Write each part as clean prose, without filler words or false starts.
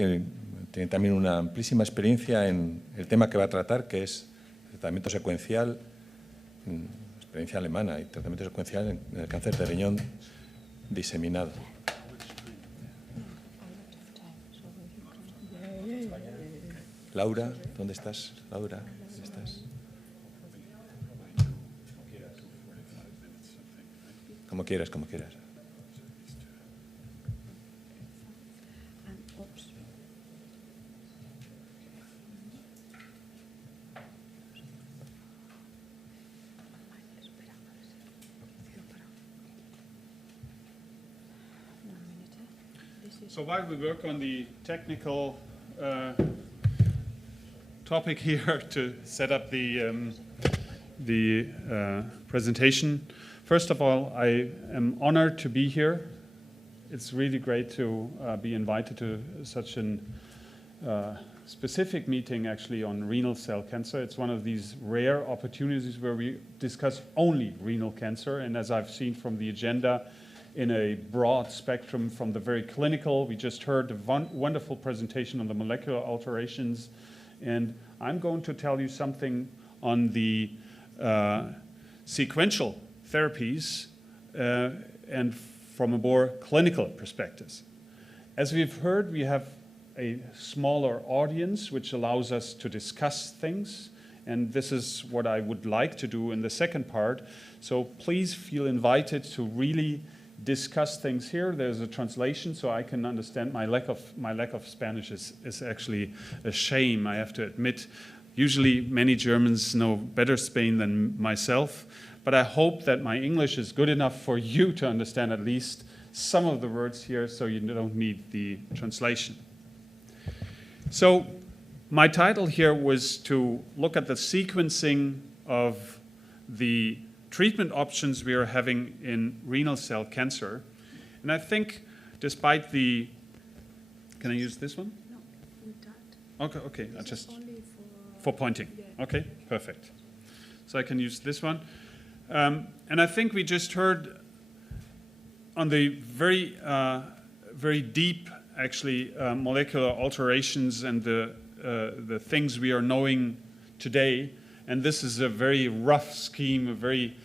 que tiene también una amplísima experiencia en el tema que va a tratar, que es el tratamiento secuencial, experiencia alemana, y tratamiento secuencial en el cáncer de riñón diseminado. Laura, ¿dónde estás? Laura, ¿dónde estás? Como quieras, como quieras. So while we work on the technical topic here to set up the presentation, first of all, I am honored to be here. It's really great to be invited to such an specific meeting actually on renal cell cancer. It's one of these rare opportunities where we discuss only renal cancer, and as I've seen from the agenda, in a broad spectrum from the very clinical. We just heard a wonderful presentation on the molecular alterations, and I'm going to tell you something on the sequential therapies and from a more clinical perspective. As we've heard, we have a smaller audience, which allows us to discuss things, and this is what I would like to do in the second part. So please feel invited to really discuss things here. There's a translation, so I can understand. My lack of Spanish is actually a shame, I have to admit. Usually many Germans know better Spain than myself, but I hope that my English is good enough for you to understand at least some of the words here, so you don't need the translation. So my title here was to look at the sequencing of the treatment options we are having in renal cell cancer. And I think despite the, can I use this one? No, with that. Okay, I just, only for pointing. Yeah. Okay, perfect. So I can use this one. And I think we just heard on the very deep, actually, molecular alterations and the things we are knowing today. And this is a very rough scheme, a very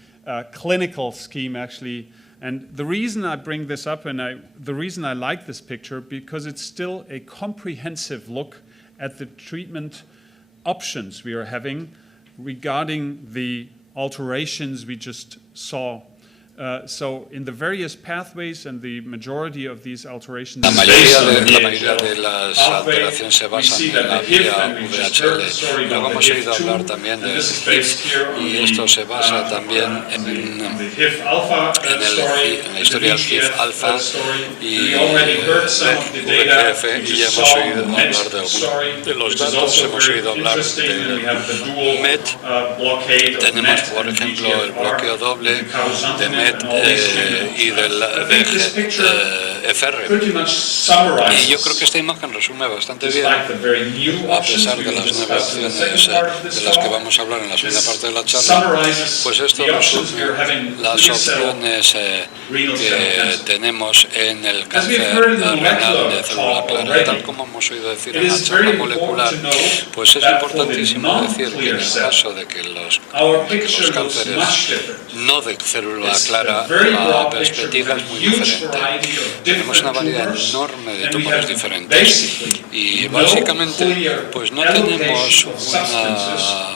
clinical scheme, actually. And the reason I bring this up, and the reason I like this picture, because it's still a comprehensive look at the treatment options we are having regarding the alterations we just saw. So in the various pathways and the majority of these alterations, la mayoría de las alteraciones se basan en la vía VHL. Luego hemos oído hablar también del HIF, y esto se basa también en la historia del HIF alfa y VPF, y ya hemos oído hablar de algunos de los datos, hemos oído hablar del MET. Tenemos, por ejemplo, el bloqueo doble de MET y del FR. Y yo creo que esta imagen resume bastante bien, a pesar de las nueve opciones de las que vamos a hablar en la segunda parte de la charla, pues esto resume las opciones que tenemos en el cáncer renal de célula clara. Tal como hemos oído decir en la charla molecular, pues es importantísimo decir que en el caso de que los cánceres no de célula clara, la perspectiva es muy diferente. Tenemos una variedad enorme de tumores diferentes y básicamente pues no tenemos una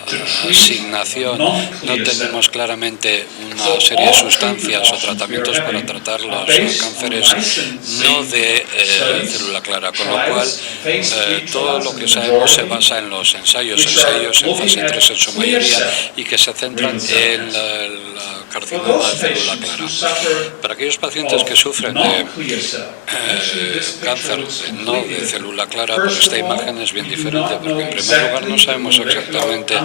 asignación, no tenemos claramente una serie de sustancias o tratamientos para tratar los cánceres no de célula clara, con lo cual todo lo que sabemos se basa en los ensayos en fase 3 en su mayoría y que se centran en el carcinoma de célula clara. Para aquellos pacientes que sufren de cáncer no de célula clara, pues esta imagen es bien diferente, porque en primer lugar no sabemos exactamente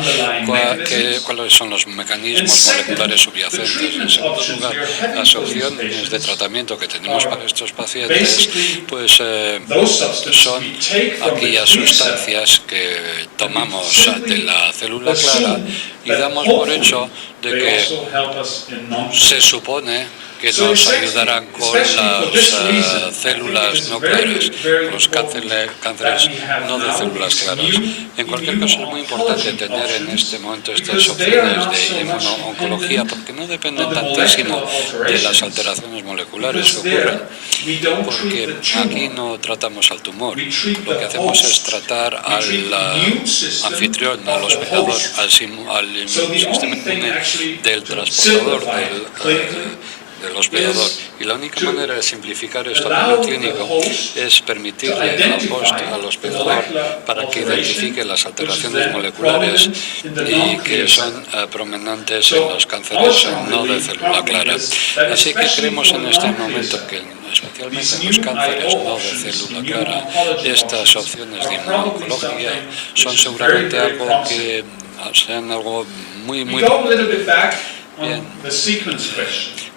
cuáles son los mecanismos moleculares subyacentes. En segundo lugar, las opciones de tratamiento que tenemos para estos pacientes pues son aquellas sustancias que tomamos de la célula clara y damos por hecho de que se supone que nos ayudarán con las células no claras, los cánceres no de células claras. En cualquier caso, es muy importante tener en este momento estas opciones de inmuno-oncología, porque no dependen tantísimo de las alteraciones moleculares que ocurren, porque aquí no tratamos al tumor, lo que hacemos es tratar al anfitrión, al hospedador, al sistema inmune del transportador, del hospedador. Y la única manera de simplificar esto a nivel clínico es permitirle al hospedador para que identifique las alteraciones moleculares y que son prominentes en los cánceres no de célula clara. Así que creemos en este momento que, especialmente en los cánceres no de célula clara, estas opciones de inmunología son seguramente algo que sean algo muy bien.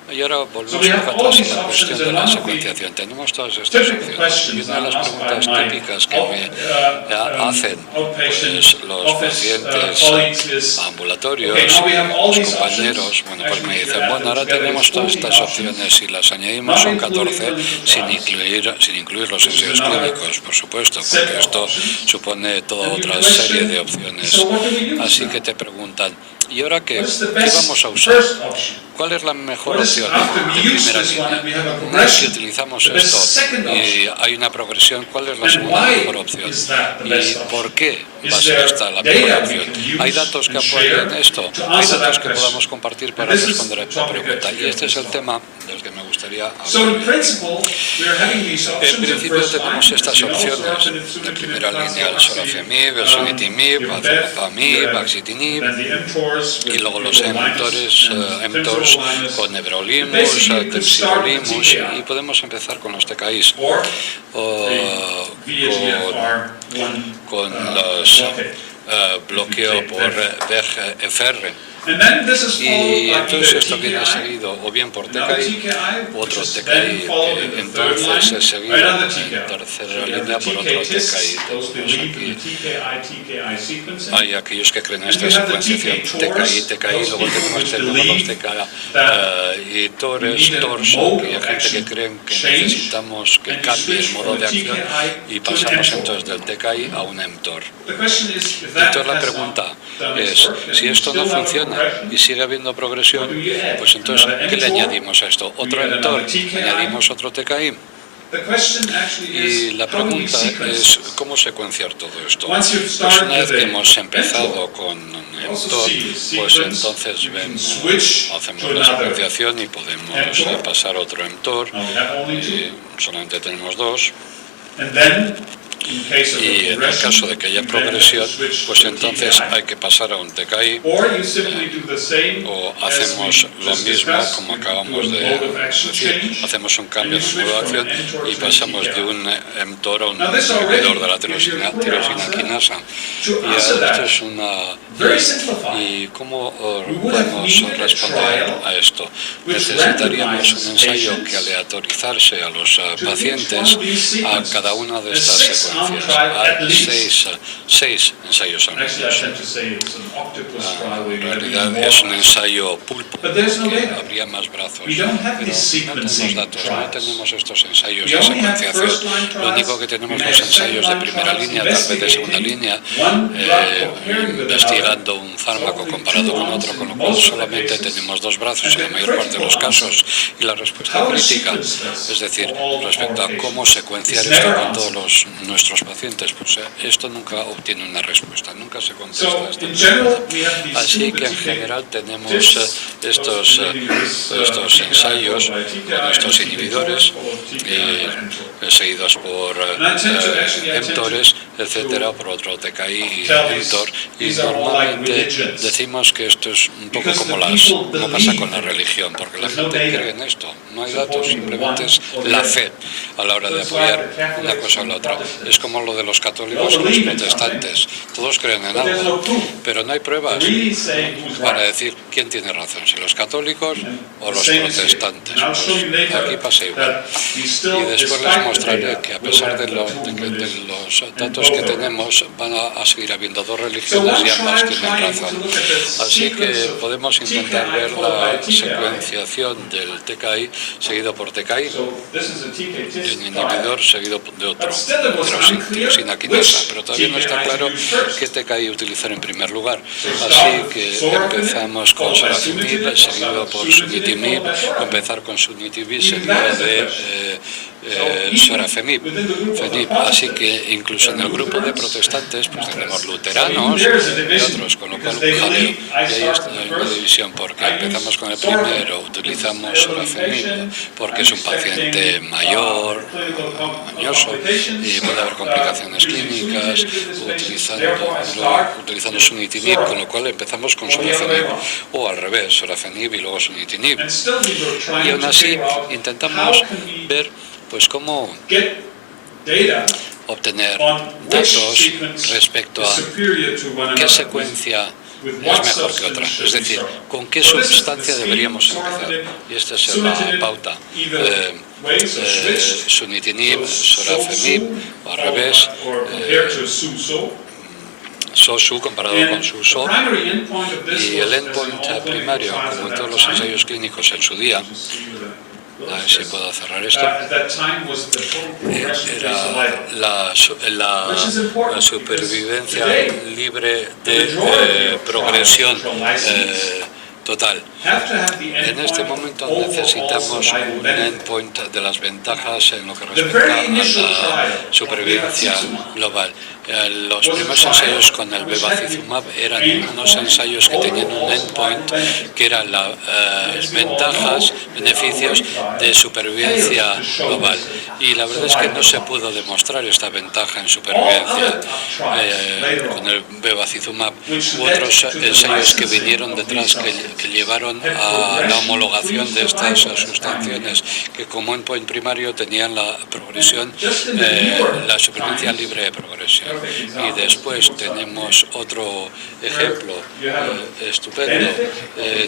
Y ahora volvemos para atrás a la cuestión de la secuenciación. Tenemos todas estas opciones. Y una de las preguntas típicas que me hacen los pacientes ambulatorios y los compañeros, pues me dicen, ahora tenemos todas estas opciones, si las añadimos son 14, sin incluir los ensayos clínicos, por supuesto, porque esto supone toda otra serie de opciones. Así que te preguntan, ¿y ahora qué vamos a usar? ¿Cuál es la mejor opción de primera línea? Una vez que utilizamos esto y hay una progresión, ¿cuál es la segunda mejor opción? ¿Y por qué va a ser esta la mejor opción? ¿Hay datos que apoyen esto? ¿Hay datos que podamos compartir para responder a esta pregunta? Y este es el tema del que me gustaría hablar. En principio tenemos estas opciones de primera línea, el sorafenib, el sunitinib, azumapamib, axitinib, y luego los mTORs con everolimus, temsirolimus, y podemos empezar con los TKIs, con los bloqueo por VEGFR. Y entonces esto viene seguido o bien por TKI, otro TKI, que entonces es seguido en tercera línea por otro TKI. Hay aquellos que creen esta secuenciación TKI, luego tenemos los TKI y TORS, que hay gente que creen que necesitamos que cambie el modo de acción y pasamos entonces del TKI a un mTOR. Entonces la pregunta es, si esto no funciona y sigue habiendo progresión, pues entonces, ¿qué le añadimos a esto? ¿Otro mTOR? ¿Añadimos otro TKI? Y la pregunta es, ¿cómo secuenciar todo esto? Pues una vez que hemos empezado con mTOR, pues entonces hacemos la secuenciación y podemos pasar a otro mTOR, y solamente tenemos dos. Y en el caso de que haya progresión, pues entonces hay que pasar a un TKI, o hacemos lo mismo como acabamos de decir, hacemos un cambio en el modo de acción y pasamos de un mTOR a un inhibidor de la tirosina quinasa. Y esto es ¿Y cómo podemos responder a esto? Necesitaríamos un ensayo que aleatorizarse a los pacientes a cada una de estas secuencias. Hay seis ensayos anuales. En realidad es un ensayo pulpo, porque habría más brazos, pero no tenemos datos, no tenemos estos ensayos de secuenciación. Lo único que tenemos los ensayos de primera línea, tal vez de segunda línea, investigando un fármaco comparado con otro, con lo cual solamente tenemos dos brazos en la mayor parte de los casos. Y la respuesta crítica, es decir, respecto a cómo secuenciar esto con todos nuestros pacientes, pues esto nunca obtiene una respuesta, nunca se contesta esta pregunta. Así que en general tenemos estos ensayos con estos inhibidores seguidos por mTORs, etcétera, por otro TKI y mTOR, y normalmente decimos que esto es un poco como pasa con la religión, porque la gente cree en esto, no hay datos, simplemente es la fe a la hora de apoyar una cosa o la otra. Es es como lo de los católicos y los protestantes. Todos creen en algo, pero no hay pruebas para decir quién tiene razón, si los católicos o los protestantes. Pues aquí pasa igual. Y después les mostraré que a pesar de los datos que tenemos, van a seguir habiendo dos religiones y ambas tienen razón. Así que podemos intentar ver la secuenciación del TKI seguido por TKI, y un inhibidor seguido de otro, tirosina quinasa, pero todavía no está claro qué TKI utilizar en primer lugar. Así que empezamos con sorafenib, seguido por sunitinib, empezar con sunitinib, seguido de sorafenib. Así que incluso en el grupo de protestantes pues tenemos luteranos y otros, con lo cual un jaleo. Y ahí está la división, porque empezamos con el primero, utilizamos sorafenib porque es un paciente mayor, mañoso, y puede haber complicaciones clínicas, utilizando sunitinib, con lo cual empezamos con sorafenib, o al revés, sorafenib y luego sunitinib. Y aún así intentamos ver pues cómo obtener datos respecto a qué secuencia es mejor que otra, es decir, con qué sustancia deberíamos empezar. Y esta es la pauta. Sunitinib, sorafenib, o al revés, SOSU comparado con SUSO, y el endpoint primario, como en todos los ensayos clínicos en su día, a ver si puedo cerrar esto, era la supervivencia libre de progresión total. En este momento necesitamos un endpoint de las ventajas en lo que respecta a la supervivencia global. Los primeros ensayos con el bevacizumab eran unos ensayos que tenían un endpoint que eran las ventajas, beneficios de supervivencia global. Y la verdad es que no se pudo demostrar esta ventaja en supervivencia con el bevacizumab. Hubo otros ensayos que vinieron detrás que llevaron a la homologación de estas sustancias que como endpoint primario tenían la progresión, la supervivencia libre de progresión. Y después tenemos otro ejemplo estupendo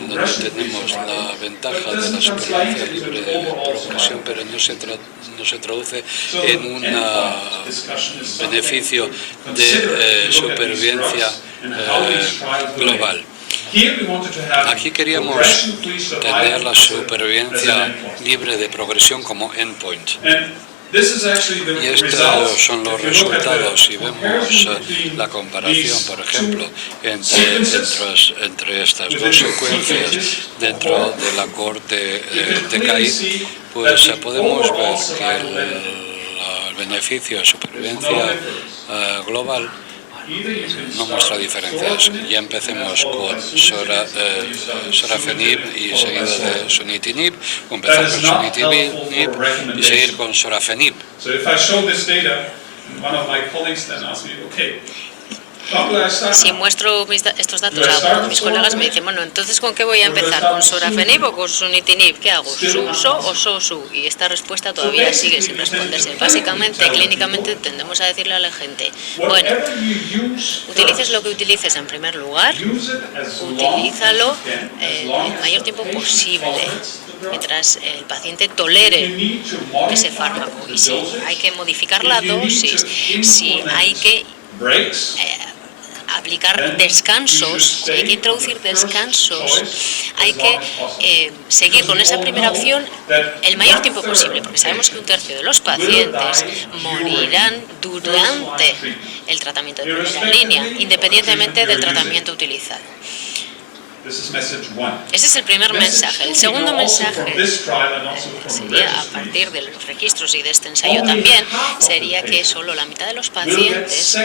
donde tenemos la ventaja de la supervivencia libre de progresión, pero no se traduce en un beneficio de supervivencia global. Aquí queríamos tener la supervivencia libre de progresión como endpoint. Y estos son los resultados. Si vemos la comparación, por ejemplo, entre estas dos secuencias dentro de la cohorte TKI, pues podemos ver que el beneficio de supervivencia global no muestra diferencias. Ya empecemos con sorafenib y seguido de sunitinib, o empezar con sunitinib y seguir con sorafenib. Si muestro estos datos a algunos de mis colegas, me dicen, bueno, entonces ¿con qué voy a empezar? ¿Con sorafenib o con sunitinib? ¿Qué hago? ¿SUSO o SOSU? Y esta respuesta todavía sigue sin responderse. Básicamente, clínicamente, tendemos a decirle a la gente, bueno, utilices lo que utilices en primer lugar, utilízalo el mayor tiempo posible, mientras el paciente tolere ese fármaco. Y si hay que modificar la dosis, si hay que aplicar descansos, si hay que introducir descansos, hay que seguir con esa primera opción el mayor tiempo posible, porque sabemos que un tercio de los pacientes morirán durante el tratamiento de primera línea, independientemente del tratamiento utilizado. Ese es el primer mensaje. El segundo mensaje sería, a partir de los registros y de este ensayo también, sería que solo la mitad de los pacientes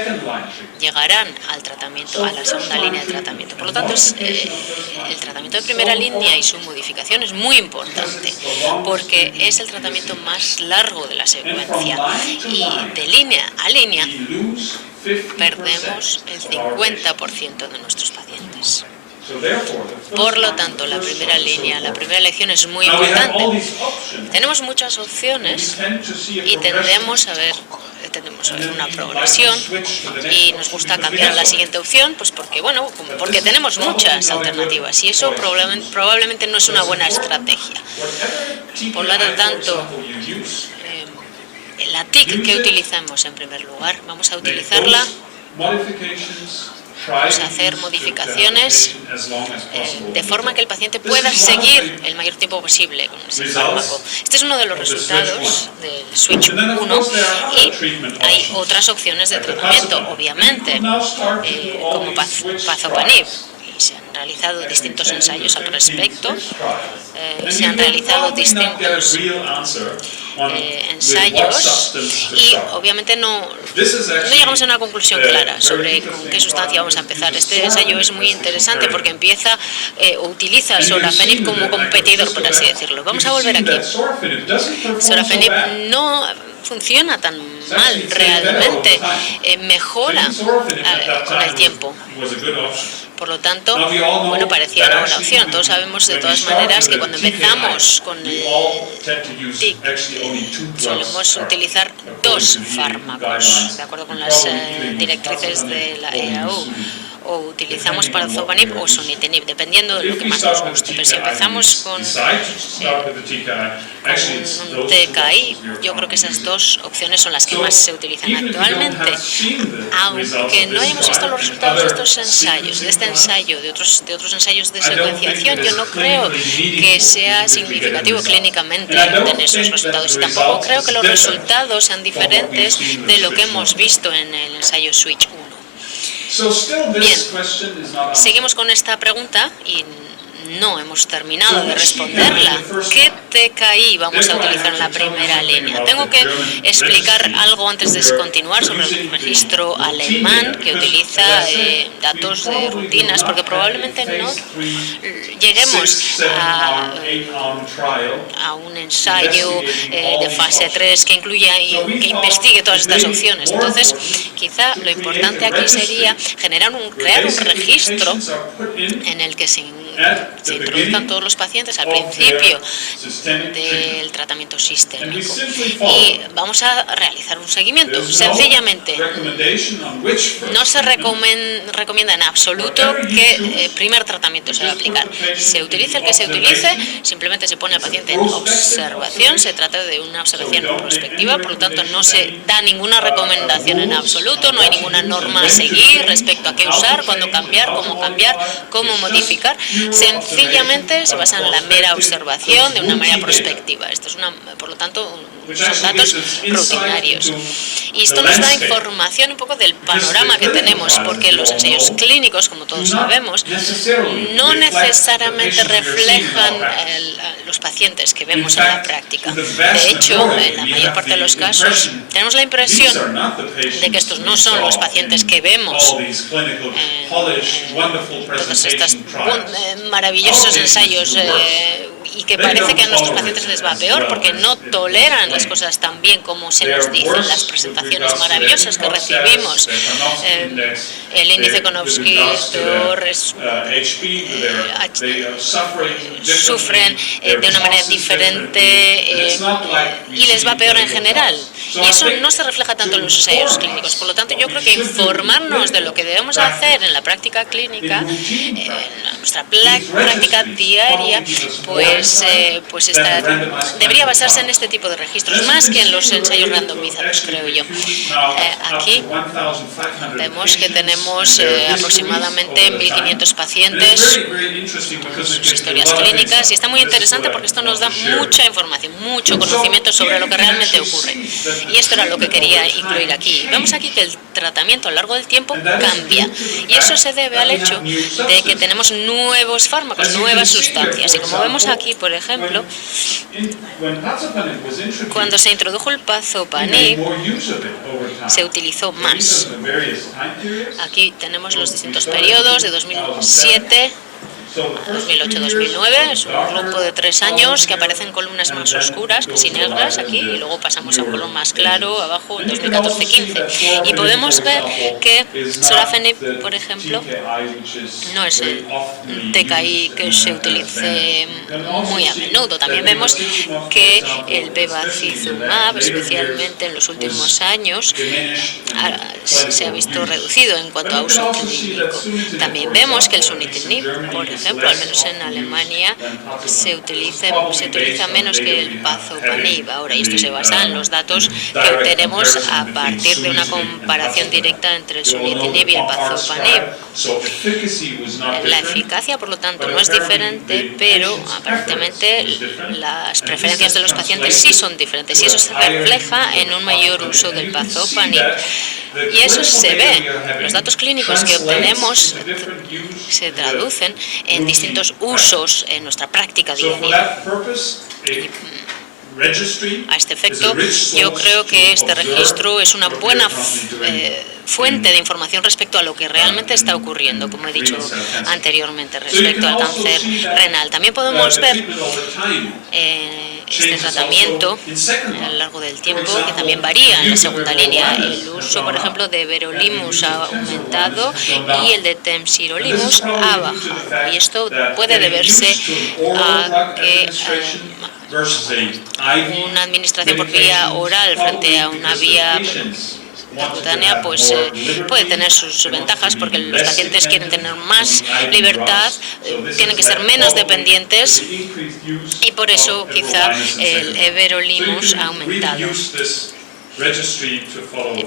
llegarán al tratamiento, a la segunda línea de tratamiento. Por lo tanto, el tratamiento de primera línea y su modificación es muy importante, porque es el tratamiento más largo de la secuencia. Y de línea a línea, perdemos el 50% de nuestros pacientes. Por lo tanto, la primera línea, la primera elección es muy importante. Tenemos muchas opciones y tendemos a ver tenemos una progresión y nos gusta cambiar a la siguiente opción, pues porque, bueno, porque tenemos muchas alternativas y eso probablemente no es una buena estrategia. Por lo tanto, la TIC que utilizamos en primer lugar, vamos a utilizarla, vamos a hacer modificaciones de forma que el paciente pueda seguir el mayor tiempo posible con ese fármaco. Este es uno de los resultados del Switch 1 y hay otras opciones de tratamiento, obviamente, como Pazopanib. Se han realizado distintos ensayos al respecto, se han realizado distintos ensayos y obviamente no llegamos a una conclusión clara sobre con qué sustancia vamos a empezar. Este ensayo es muy interesante porque empieza o utiliza sorafenib como competidor, por así decirlo. Vamos a volver aquí. Sorafenib no funciona tan mal realmente, mejora con el tiempo. Por lo tanto, bueno, parecía una buena opción. Todos sabemos de todas maneras que cuando empezamos con el TIC solemos utilizar 2 fármacos, de acuerdo con las directrices de la EAU. O utilizamos Pazopanib o Sunitinib, dependiendo de lo que más nos guste. Pero si empezamos con un TKI, yo creo que esas 2 opciones son las que más se utilizan actualmente. Aunque no hayamos visto los resultados de estos ensayos, de este ensayo, de otros ensayos de secuenciación, yo no creo que sea significativo clínicamente en esos resultados. Y tampoco creo que los resultados sean diferentes de lo que hemos visto en el ensayo Switch 1. Bien, seguimos con esta pregunta y no hemos terminado de responderla. ¿Qué TKI vamos a utilizar en la primera línea? Tengo que explicar algo antes de continuar sobre el registro alemán que utiliza datos de rutinas, porque probablemente no lleguemos a un ensayo de fase 3 que incluya y que investigue todas estas opciones. Entonces, quizá lo importante aquí sería crear un registro en el que se introduzcan todos los pacientes al principio del tratamiento sistémico y vamos a realizar un seguimiento. Sencillamente, no se recomienda en absoluto que el primer tratamiento se va a aplicar. Se utilice el que se utilice, simplemente se pone al paciente en observación, se trata de una observación prospectiva, por lo tanto no se da ninguna recomendación en absoluto, no hay ninguna norma a seguir respecto a qué usar, cuándo cambiar, cómo modificar. Sencillamente se basa en la mera observación de una manera prospectiva. Esto es por lo tanto, son datos rutinarios. Y esto nos da información un poco del panorama que tenemos, porque los ensayos clínicos, como todos sabemos, no necesariamente reflejan los pacientes que vemos en la práctica. De hecho, en la mayor parte de los casos, tenemos la impresión de que estos no son los pacientes que vemos todos estos maravillosos ensayos y que parece que a nuestros pacientes les va peor porque no toleran las cosas tan bien como se nos dicen. Las presentaciones maravillosas que recibimos, el índice Konopsky peor, sufren de una manera diferente y les va peor en general. Y eso no se refleja tanto en los ensayos clínicos. Por lo tanto, yo creo que informarnos de lo que debemos hacer en la práctica clínica, en nuestra práctica diaria, debería basarse en este tipo de registros, más que en los ensayos randomizados, creo yo. Aquí vemos que tenemos aproximadamente 1.500 pacientes con sus historias clínicas y está muy interesante porque esto nos da mucha información, mucho conocimiento sobre lo que realmente ocurre. Y esto era lo que quería incluir aquí. Vemos aquí que el tratamiento a lo largo del tiempo cambia y eso se debe al hecho de que tenemos nuevos fármacos, nuevas sustancias. Y como vemos aquí, por ejemplo, cuando se introdujo el Pazopanib, se utilizó más. Aquí tenemos los distintos periodos de 2007 2008-2009, es un grupo de 3 años que aparecen columnas más oscuras, casi negras aquí, y luego pasamos a un color más claro abajo en 2014-15. Y podemos ver que sorafenib, por ejemplo, no es el TKI que se utilice muy a menudo. También vemos que el bevacizumab, especialmente en los últimos años, se ha visto reducido en cuanto a uso clínico. También vemos que el sunitinib, por ejemplo, al menos en Alemania, se utiliza menos que el pazopanib. Ahora, y esto se basa en los datos que obtenemos a partir de una comparación directa entre el sunitinib y el pazopanib. La eficacia, por lo tanto, no es diferente, pero aparentemente las preferencias de los pacientes sí son diferentes, y eso se refleja en un mayor uso del pazopanib. Y eso se ve. Los datos clínicos que obtenemos se traducen en distintos usos en nuestra práctica diaria. A este efecto, yo creo que este registro es una buena fuente de información respecto a lo que realmente está ocurriendo, como he dicho anteriormente, respecto al cáncer renal. También podemos ver este tratamiento a lo largo del tiempo, que también varía en la segunda línea. El uso, por ejemplo, de everolimus ha aumentado y el de temsirolimus ha bajado. Y esto puede deberse a que una administración por vía oral frente a una vía cutánea pues puede tener sus ventajas, porque los pacientes quieren tener más libertad, tienen que ser menos dependientes, y por eso quizá el everolimus ha aumentado.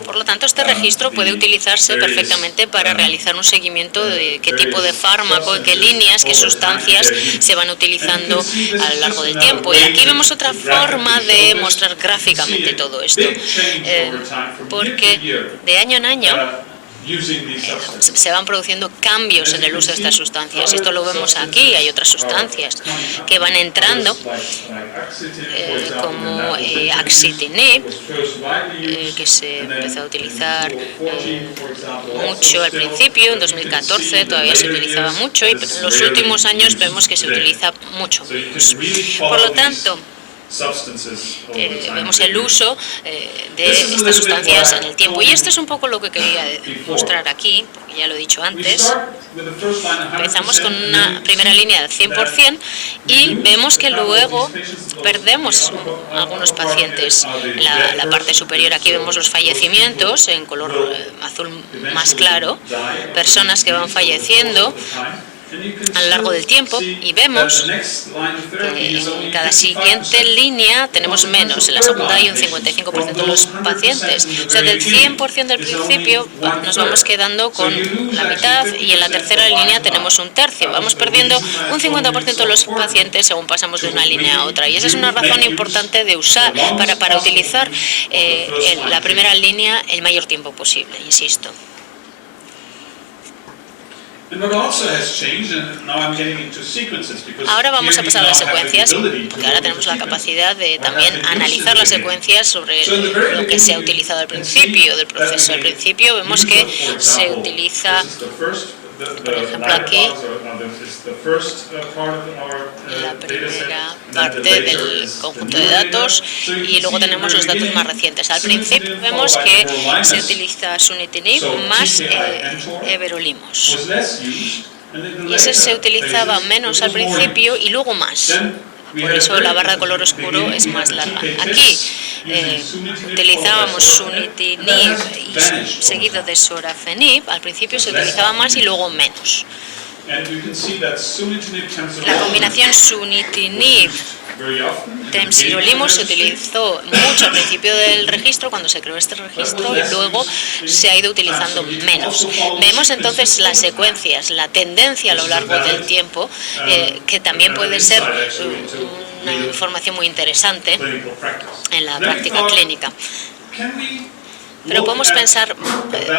Por lo tanto, este registro puede utilizarse perfectamente para realizar un seguimiento de qué tipo de fármaco, qué líneas, qué sustancias se van utilizando a lo largo del tiempo. Y aquí vemos otra forma de mostrar gráficamente todo esto, porque de año en año se van produciendo cambios en el uso de estas sustancias. Esto lo vemos aquí. Hay otras sustancias que van entrando, como axitinib, que se empezó a utilizar mucho al principio, en 2014 todavía se utilizaba mucho, y en los últimos años vemos que se utiliza mucho menos. Por lo tanto, vemos el uso de estas sustancias en el tiempo. Y esto es un poco lo que quería mostrar aquí, porque ya lo he dicho antes. Empezamos con una primera línea del 100% y vemos que luego perdemos algunos pacientes. En la parte superior aquí vemos los fallecimientos en color azul más claro, personas que van falleciendo a lo largo del tiempo, y vemos que en cada siguiente línea tenemos menos. En la segunda hay un 55% de los pacientes. O sea, del 100% del principio nos vamos quedando con la mitad, y en la tercera línea tenemos un tercio. Vamos perdiendo un 50% de los pacientes según pasamos de una línea a otra. Y esa es una razón importante de usar para utilizar la primera línea el mayor tiempo posible, insisto. Ahora vamos a pasar a las secuencias, porque ahora tenemos la capacidad de también analizar las secuencias sobre lo que se ha utilizado al principio del proceso. Al principio vemos que se utiliza, por ejemplo, aquí la primera parte del conjunto de datos, y luego tenemos los datos más recientes. Al principio vemos que se utiliza sunitinib más everolimus, y ese se utilizaba menos al principio y luego más. Por eso la barra de color oscuro es más larga. Aquí utilizábamos sunitinib seguido de sorafenib. Al principio se utilizaba más y luego menos. La combinación sunitinib temsirolimus se utilizó mucho al principio del registro, cuando se creó este registro, y luego se ha ido utilizando menos. Vemos entonces las secuencias, la tendencia a lo largo del tiempo, que también puede ser una información muy interesante en la práctica clínica. Pero podemos pensar,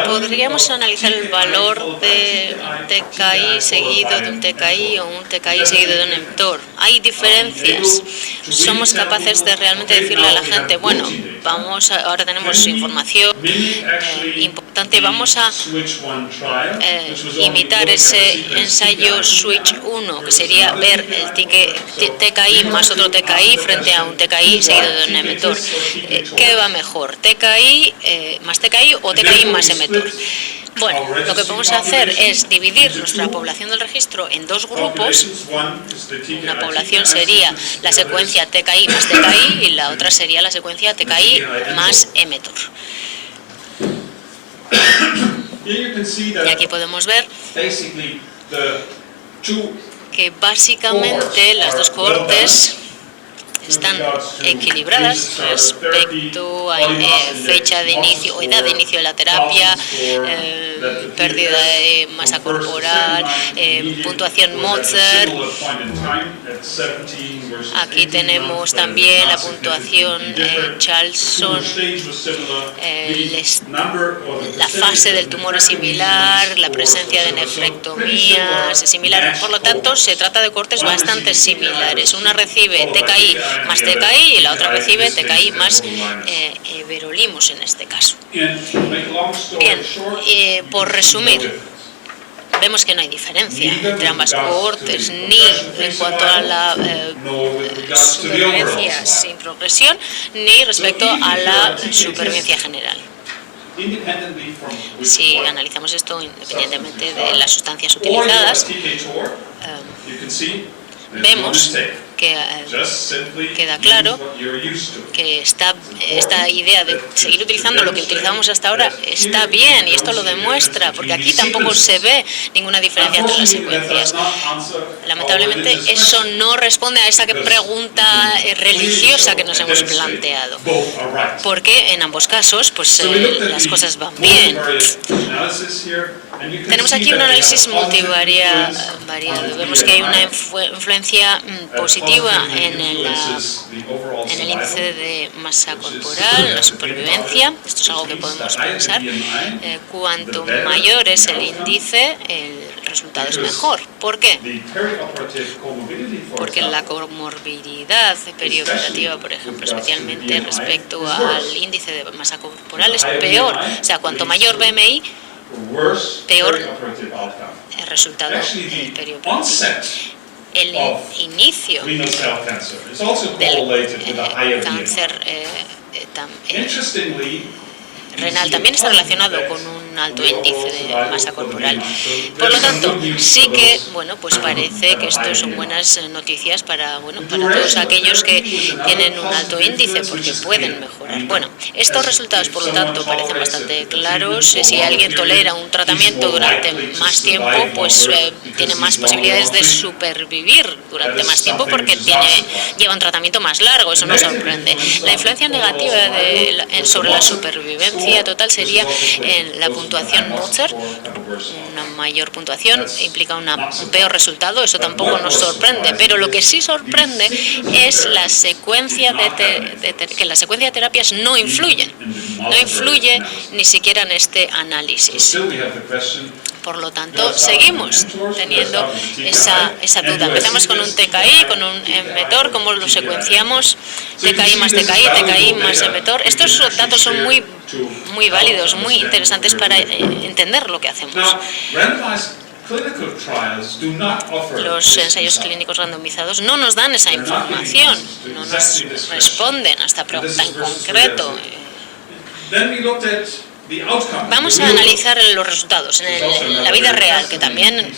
podríamos analizar el valor de un TKI seguido de un TKI o un TKI seguido de un emitor. Hay diferencias. Somos capaces de realmente decirle a la gente, bueno, ahora tenemos información importante, vamos a imitar ese ensayo Switch 1, que sería ver el TKI más otro TKI frente a un TKI seguido de un emitor. ¿Qué va mejor? ¿TKI más TKI o TKI más emitor? Bueno, lo que podemos hacer es dividir nuestra población del registro en dos grupos. Una población sería la secuencia TKI más TKI y la otra sería la secuencia TKI más emitor. Y aquí podemos ver que básicamente las dos cohortes están equilibradas respecto a fecha de inicio o edad de inicio de la terapia, pérdida de masa corporal, puntuación Mozart. Aquí tenemos también la puntuación Charlson. La fase del tumor es similar, la presencia de nefrectomías es similar. Por lo tanto, se trata de cortes bastante similares. Una recibe TKI más TKI y la otra recibe TKI más everolimus en este caso. Bien, por resumir, vemos que no hay diferencia entre ambas cohortes, ni en cuanto a la supervivencia sin progresión, ni respecto a la supervivencia general. Si analizamos esto independientemente de las sustancias utilizadas, vemos que queda claro que esta idea de seguir utilizando lo que utilizábamos hasta ahora está bien, y esto lo demuestra, porque aquí tampoco se ve ninguna diferencia entre las secuencias. Lamentablemente, eso no responde a esa pregunta religiosa que nos hemos planteado, porque en ambos casos pues, las cosas van bien. Tenemos aquí un análisis multivariado. Vemos que hay una influencia positiva en el índice de masa corporal, en la supervivencia. Esto es algo que podemos pensar. Cuanto mayor es el índice, el resultado es mejor. ¿Por qué? Porque la comorbilidad perioperativa, por ejemplo, especialmente respecto al índice de masa corporal, es peor. O sea, cuanto mayor BMI, peor el resultado perioperativo. El inicio del cáncer renal también está relacionado con un alto índice de masa corporal. Por lo tanto, sí que, bueno, pues parece que esto son buenas noticias para todos aquellos que tienen un alto índice, porque pueden mejorar. Bueno, estos resultados, por lo tanto, parecen bastante claros. Si alguien tolera un tratamiento durante más tiempo, pues tiene más posibilidades de supervivir durante más tiempo, porque lleva un tratamiento más largo. Eso nos sorprende. La influencia negativa sobre la supervivencia total sería en la puntuación Mozart. Una mayor puntuación implica un peor resultado. Eso tampoco nos sorprende, pero lo que sí sorprende es la secuencia que la secuencia de terapias no influye ni siquiera en este análisis. Por lo tanto, seguimos teniendo esa duda. Empezamos con un TKI, con un emitor, ¿cómo lo secuenciamos? TKI más TKI, TKI más emitor. Estos datos son muy válidos, muy interesantes para entender lo que hacemos. Los ensayos clínicos randomizados no nos dan esa información, no nos responden a esta pregunta en concreto. Vamos a analizar los resultados en la vida real, que también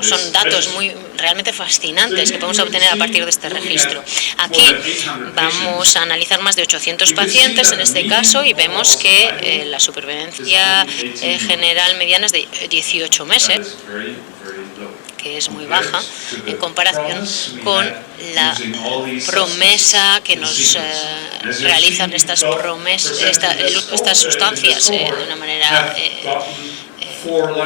son datos realmente fascinantes que podemos obtener a partir de este registro. Aquí vamos a analizar más de 800 pacientes en este caso, y vemos que la supervivencia general mediana es de 18 meses, que es muy baja en comparación con la promesa que nos realizan estas sustancias de una manera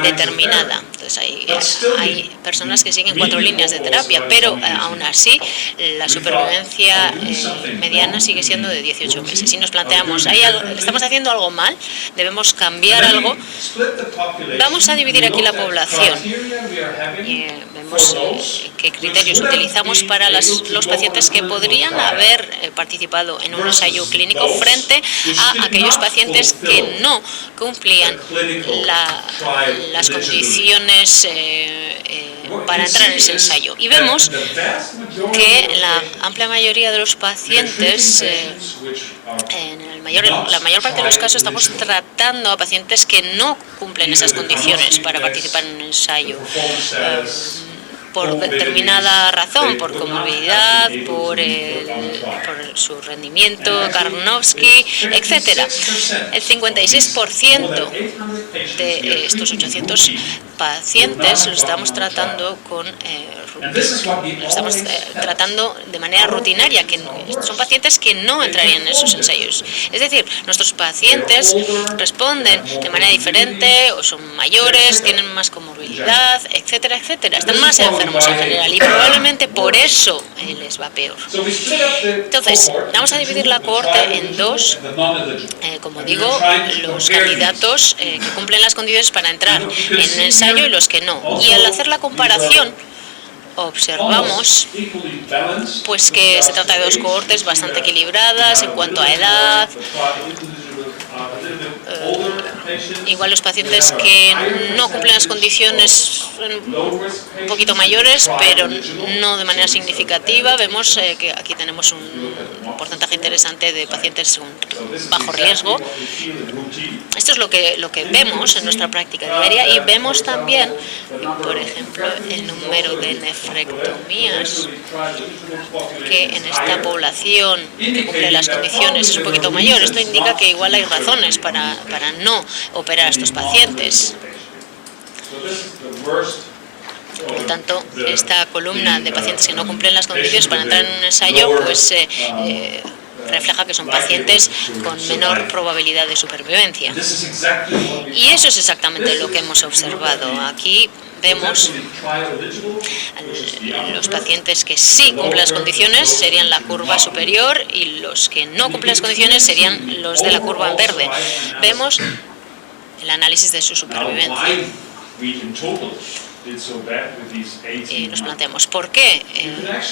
determinada. Entonces hay personas que siguen 4 líneas de terapia, pero aún así la supervivencia mediana sigue siendo de 18 meses. Si nos planteamos, estamos haciendo algo mal, debemos cambiar algo, vamos a dividir aquí la población. Y vemos qué criterios utilizamos para los pacientes que podrían haber participado en un ensayo clínico frente a aquellos pacientes que no cumplían las condiciones para entrar en ese ensayo. Y vemos que la amplia mayoría de los pacientes, la mayor parte de los casos, estamos tratando a pacientes que no cumplen esas condiciones para participar en un ensayo. Por determinada razón, por comorbilidad, por su rendimiento, Karnofsky, etc. El 56% de estos 800 pacientes los estamos tratando de manera rutinaria, que son pacientes que no entrarían en esos ensayos. Es decir, nuestros pacientes responden de manera diferente, o son mayores, tienen más comorbilidad, etcétera, etcétera. Están más enfermos en general y probablemente por eso les va peor. Entonces, vamos a dividir la cohorte en dos. Como digo, los candidatos que cumplen las condiciones para entrar en un ensayo y los que no. Y al hacer la comparación, observamos pues que se trata de dos cohortes bastante equilibradas en cuanto a edad. Igual los pacientes que no cumplen las condiciones son un poquito mayores, pero no de manera significativa. Vemos que aquí tenemos un porcentaje interesante de pacientes con bajo riesgo. Esto es lo que vemos en nuestra práctica diaria, y vemos también, por ejemplo, el número de nefrectomías, que en esta población que cumple las condiciones es un poquito mayor. Esto indica que igual hay razones para no operar a estos pacientes. Por lo tanto, esta columna de pacientes que no cumplen las condiciones para entrar en un ensayo, pues refleja que son pacientes con menor probabilidad de supervivencia. Y eso es exactamente lo que hemos observado. Aquí vemos los pacientes que sí cumplen las condiciones serían la curva superior, y los que no cumplen las condiciones serían los de la curva en verde. Vemos el análisis de su supervivencia. Y nos planteamos, ¿por qué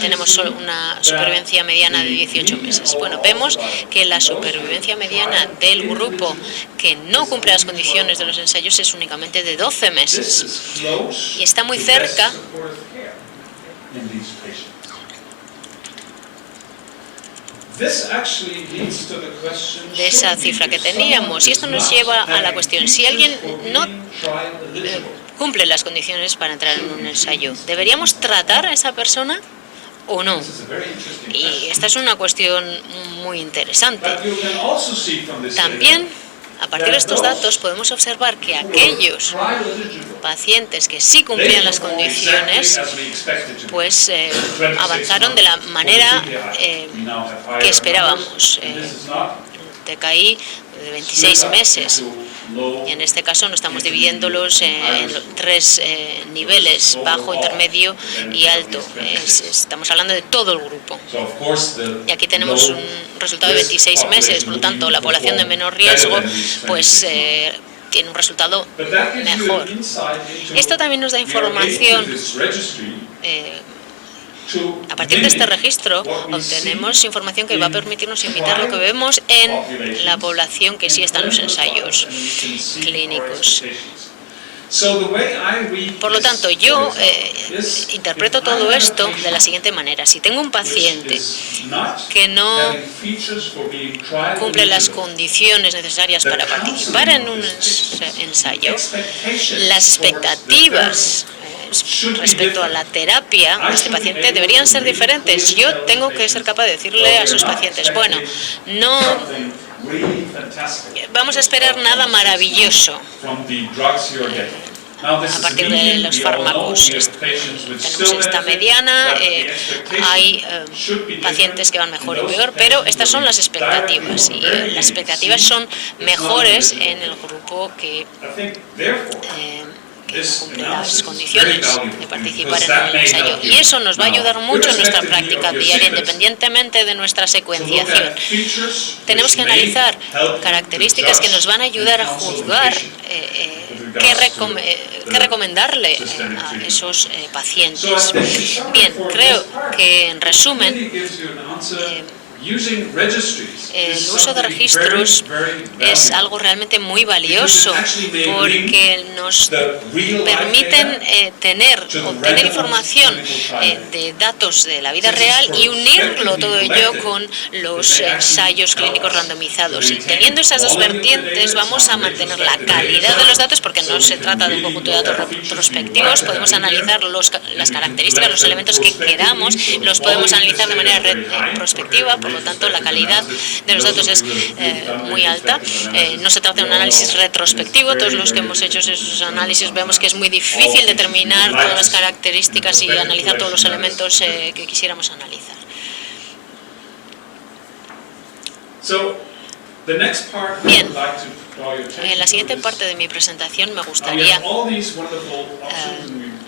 tenemos solo una supervivencia mediana de 18 meses? Bueno, vemos que la supervivencia mediana del grupo que no cumple las condiciones de los ensayos es únicamente de 12 meses. Y está muy cerca de esa cifra que teníamos. Y esto nos lleva a la cuestión, si alguien no cumple las condiciones para entrar en un ensayo, ¿deberíamos tratar a esa persona o no? Y esta es una cuestión muy interesante. También, a partir de estos datos, podemos observar que aquellos pacientes que sí cumplían las condiciones, pues avanzaron de la manera que esperábamos. TKI de 26 meses. Y en este caso no estamos dividiéndolos en 3 niveles, bajo, intermedio y alto. Estamos hablando de todo el grupo. Y aquí tenemos un resultado de 26 meses, por lo tanto la población de menor riesgo pues tiene un resultado mejor. Esto también nos da información. A partir de este registro obtenemos información que va a permitirnos imitar lo que vemos en la población que sí está en los ensayos clínicos. Por lo tanto, yo interpreto todo esto de la siguiente manera. Si tengo un paciente que no cumple las condiciones necesarias para participar en un ensayo, las expectativas respecto a la terapia de este paciente deberían ser diferentes. Yo tengo que ser capaz de decirle a sus pacientes, bueno, no vamos a esperar nada maravilloso a partir de los fármacos. Tenemos esta mediana, hay pacientes que van mejor y peor, pero estas son las expectativas, y las expectativas son mejores en el grupo que que no cumple las condiciones de participar en el ensayo. Y eso nos va a ayudar mucho en nuestra práctica diaria, independientemente de nuestra secuenciación. Tenemos que analizar características que nos van a ayudar a juzgar qué recomendarle a esos pacientes. Bien, creo que en resumen, el uso de registros es algo realmente muy valioso porque nos permiten obtener información de datos de la vida real y unirlo todo ello con los ensayos clínicos randomizados. Y teniendo esas dos vertientes vamos a mantener la calidad de los datos porque no se trata de un conjunto de datos retrospectivos, podemos analizar las características, los elementos que queramos, los podemos analizar de manera retrospectiva. Por lo tanto, la calidad de los datos es muy alta. No se trata de un análisis retrospectivo. Todos los que hemos hecho esos análisis vemos que es muy difícil determinar todas las características y analizar todos los elementos que quisiéramos analizar. Bien, en la siguiente parte de mi presentación me gustaría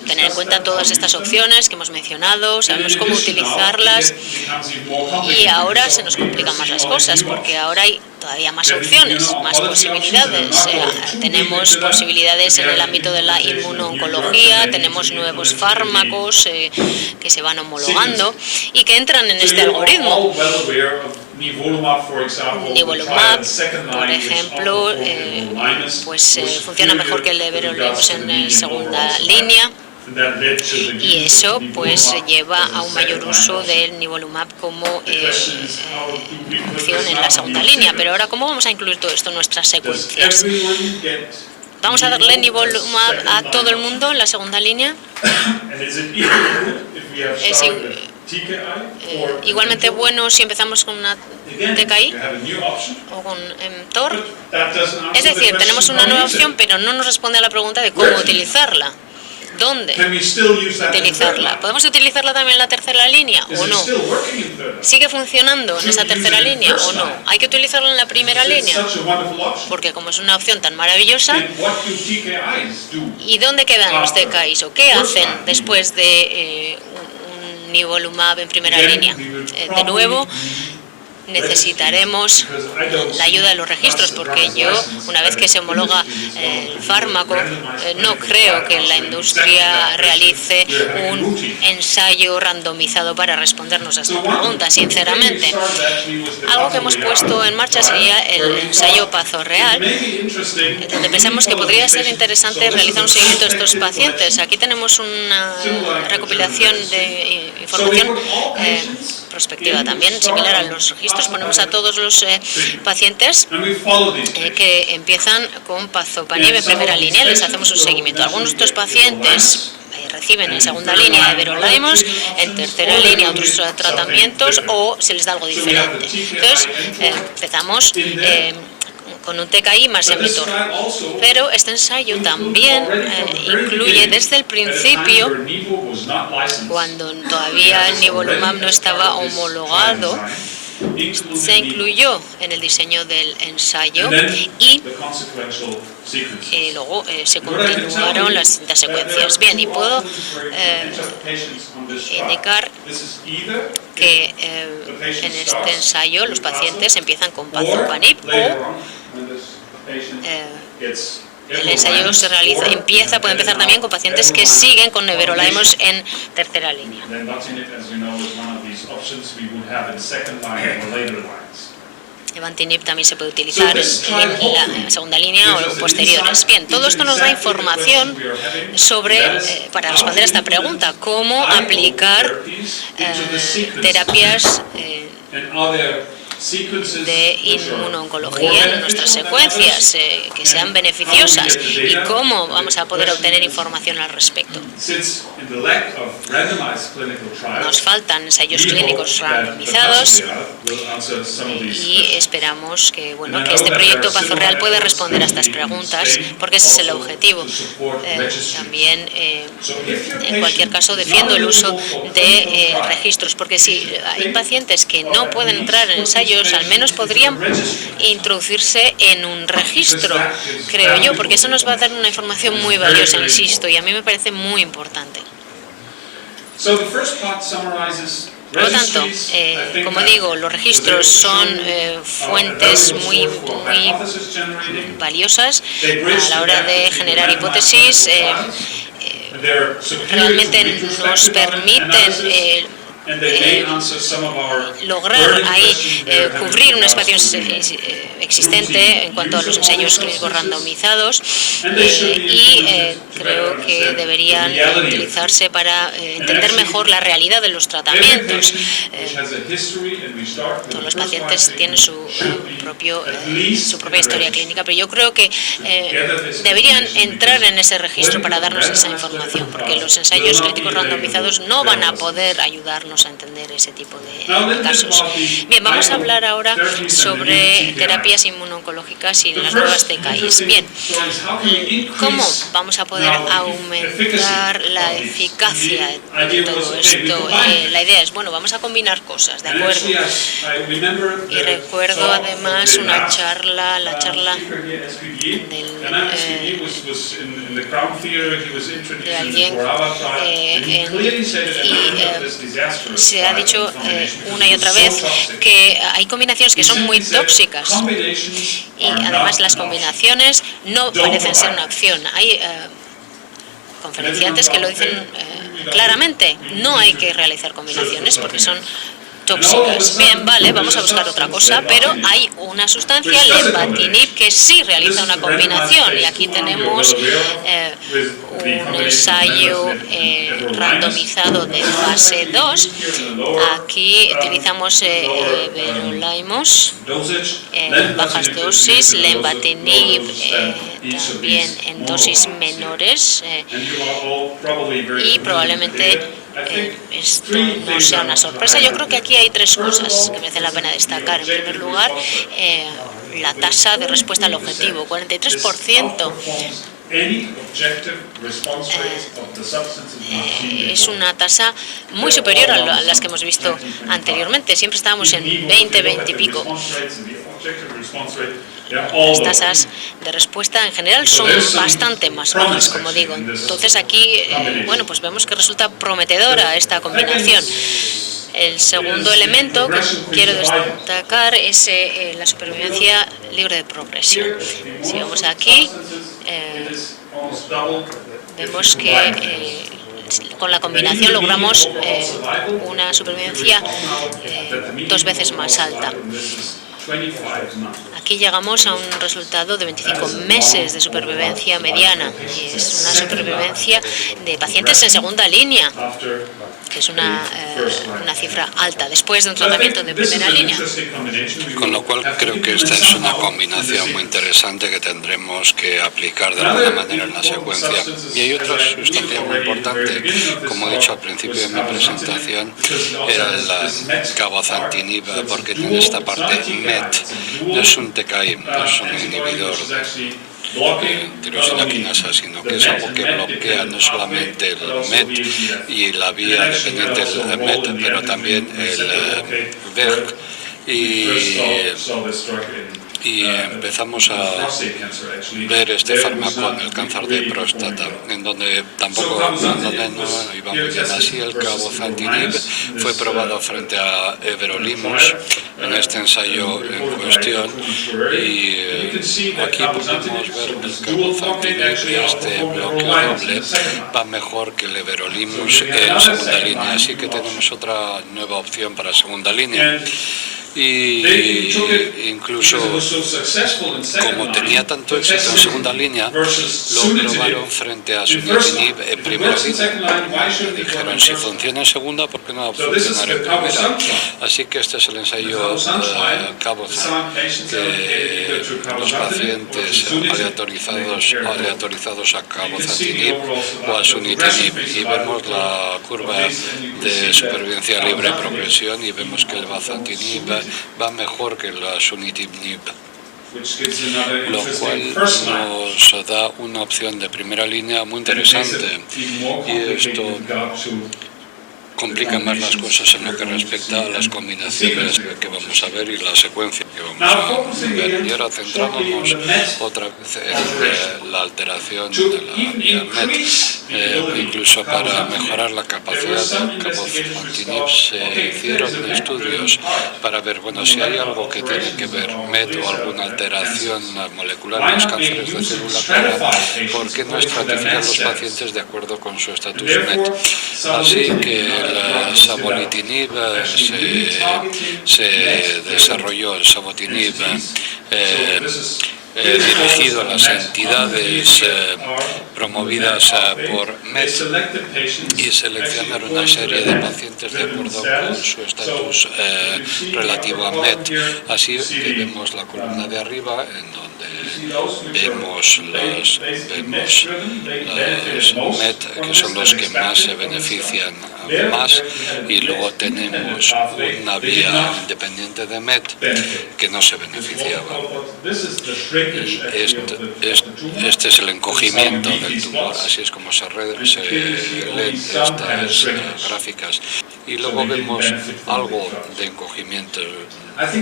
tener en cuenta todas estas opciones que hemos mencionado, sabemos cómo utilizarlas y ahora se nos complican más las cosas porque ahora hay todavía más opciones, más posibilidades. Tenemos posibilidades en el ámbito de la inmunooncología, tenemos nuevos fármacos que se van homologando y que entran en este algoritmo. Nivolumab, por ejemplo, pues funciona mejor que el everolimus en segunda línea. Y eso pues lleva a un mayor uso del nivolumab como opción en la segunda línea. Pero ahora, ¿cómo vamos a incluir todo esto en nuestras secuencias? ¿Vamos a darle nivolumab a todo el mundo en la segunda línea? ¿Es igualmente bueno si empezamos con una TKI o con mTOR? Es decir, tenemos una nueva opción, pero no nos responde a la pregunta de cómo utilizarla. ¿Dónde utilizarla? ¿Podemos utilizarla también en la tercera línea o no? ¿Sigue funcionando en esa tercera línea o no? ¿Hay que utilizarla en la primera línea? Porque como es una opción tan maravillosa, ¿y dónde quedan los TKIs? ¿O qué hacen después de un nivolumab en primera línea? De nuevo, necesitaremos la ayuda de los registros porque yo, una vez que se homologa el fármaco, no creo que la industria realice un ensayo randomizado para respondernos a esta pregunta, sinceramente. Algo que hemos puesto en marcha sería el ensayo PAZO-Real, donde pensamos que podría ser interesante realizar un seguimiento de estos pacientes. Aquí tenemos una recopilación de información prospectiva también, similar a los registros. Ponemos a todos los pacientes que empiezan con pazopanib en primera línea, les hacemos un seguimiento. Algunos de estos pacientes reciben en segunda línea everolimus, en tercera línea otros tratamientos o se les da algo diferente. Entonces, empezamos con un TKI más mTOR. Pero este ensayo también incluye desde el principio, cuando todavía el nivolumab no estaba homologado, se incluyó en el diseño del ensayo y luego se continuaron las distintas secuencias. Bien, y puedo indicar que en este ensayo los pacientes empiezan con pazopanib o el ensayo puede empezar también con pacientes que siguen con everolimus en tercera línea. Evantinib también se puede utilizar en la segunda línea o posteriores. Bien, todo esto nos da información para responder a esta pregunta, cómo aplicar terapias de inmunooncología en nuestras secuencias que sean beneficiosas y cómo vamos a poder obtener información al respecto. Nos faltan ensayos clínicos randomizados y esperamos que este proyecto PAZO-Real pueda responder a estas preguntas porque ese es el objetivo. También, en cualquier caso, defiendo el uso de registros porque si hay pacientes que no pueden entrar en ensayos ensayos al menos podrían introducirse en un registro, creo yo, porque eso nos va a dar una información muy valiosa, insisto, y a mí me parece muy importante. Por lo tanto, como digo, los registros son fuentes muy valiosas a la hora de generar hipótesis. Realmente nos permiten lograr ahí cubrir un espacio existente en cuanto a los ensayos clínicos randomizados y creo que deberían utilizarse para entender mejor la realidad de los tratamientos. Todos los pacientes tienen su propia historia clínica, pero yo creo que deberían entrar en ese registro para darnos esa información, porque los ensayos clínicos randomizados no van a poder ayudarnos a entender ese tipo de casos. Bien, vamos a hablar ahora sobre terapias inmunoncológicas y las nuevas TKIs. Bien, ¿cómo vamos a poder aumentar la eficacia de todo esto? La idea es, bueno, vamos a combinar cosas, ¿de acuerdo? Y recuerdo además la charla de alguien se ha dicho una y otra vez que hay combinaciones que son muy tóxicas y además las combinaciones no parecen ser una opción. Hay conferenciantes que lo dicen claramente, no hay que realizar combinaciones porque son tóxicas. Bien, vale, vamos a buscar otra cosa, pero hay una sustancia, lenvatinib, que sí realiza una combinación. Y aquí tenemos un ensayo randomizado de fase 2. Aquí utilizamos everolimus en bajas dosis, lenvatinib también en dosis menores y probablemente esto no sea una sorpresa. Yo creo que aquí hay tres cosas que merece la pena destacar. En primer lugar, la tasa de respuesta al objetivo, 43%. Es una tasa muy superior a las que hemos visto anteriormente. Siempre estábamos en 20 y pico. Las tasas de respuesta en general son bastante más bajas, como digo. Entonces aquí, bueno, pues vemos que resulta prometedora esta combinación. El segundo elemento que quiero destacar es la supervivencia libre de progresión. Si vamos aquí, vemos que con la combinación logramos una supervivencia 2 veces más alta. Aquí llegamos a un resultado de 25 meses de supervivencia mediana. Y es una supervivencia de pacientes en segunda línea, que es una cifra alta después de un tratamiento de primera línea. Con lo cual creo que esta es una combinación muy interesante que tendremos que aplicar de alguna manera en la secuencia. Y hay otra sustancia muy importante, como he dicho al principio de mi presentación, era la cabozantinib, porque tiene esta parte MET. No es un TKI, no es un inhibidor tirosina quinasa, sino que es algo que bloquea no solamente el MET y la vía dependiente del MET, pero también el VERC. Y empezamos a ver este fármaco en el cáncer de próstata, en donde no iba muy bien. Así el cabozantinib fue probado frente a everolimus en este ensayo en cuestión, y aquí podemos ver que el cabozantinib, este bloque doble, va mejor que el everolimus en segunda línea, así que tenemos otra nueva opción para segunda línea. Y incluso como tenía tanto éxito en segunda línea, lo probaron frente a sunitinib en primera línea. Dijeron, si funciona en segunda, ¿por qué no va a funcionar en primera? Así que este es el ensayo cabozan, que los pacientes aleatorizados a cabozantinib o a sunitinib, y vemos la curva de supervivencia libre de progresión, y vemos que el cabozantinib va mejor que la sunitinib, lo cual nos da una opción de primera línea muy interesante. Y esto complica más las cosas en lo que respecta a las combinaciones que vamos a ver y la secuencia que vamos a ver. Y ahora centrándonos otra vez en la alteración de la vía MET, incluso para mejorar la capacidad del cabozantinib se hicieron estudios para ver, bueno, si hay algo que tiene que ver MET o alguna alteración molecular en los cánceres de célula clara, ¿por qué no estratificar los pacientes de acuerdo con su estatus MET? Así que el savolitinib se desarrolló, el savolitinib dirigido a las entidades promovidas por MET, y seleccionar una serie de pacientes de acuerdo con su estatus relativo a MET. Así que vemos la columna de arriba en donde vemos los MET, que son los que más se benefician más, y luego tenemos una vía independiente de MET que no se beneficiaba. Este es el encogimiento del tumor, así es como se leen estas gráficas. Y luego vemos algo de encogimiento que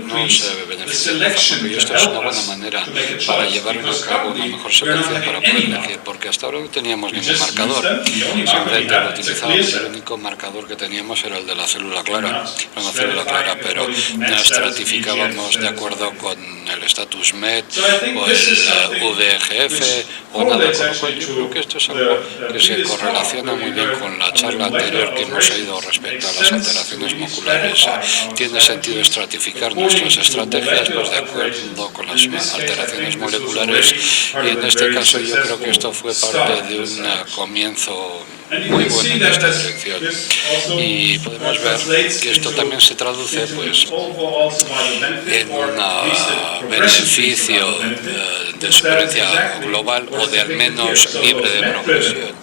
no se beneficia del fármaco. Y esto es una buena manera para llevar a cabo una mejor selección para poder elegir, porque hasta ahora no teníamos ningún marcador. Simplemente lo utilizábamos, el único marcador que teníamos era el de la célula clara, pero no estratificábamos de acuerdo con el estatus MET o el VEGF o nada. Con lo cual yo creo que esto es algo que se correlaciona muy bien con la charla anterior que hemos oído respecto a las alteraciones moleculares. Tiene sentido estratificar nuestras estrategias pues de acuerdo con las alteraciones moleculares, y en este caso yo creo que esto fue parte de un comienzo muy bueno en esta dirección, y podemos ver que esto también se traduce pues en un beneficio de supervivencia global o de al menos libre de progresión.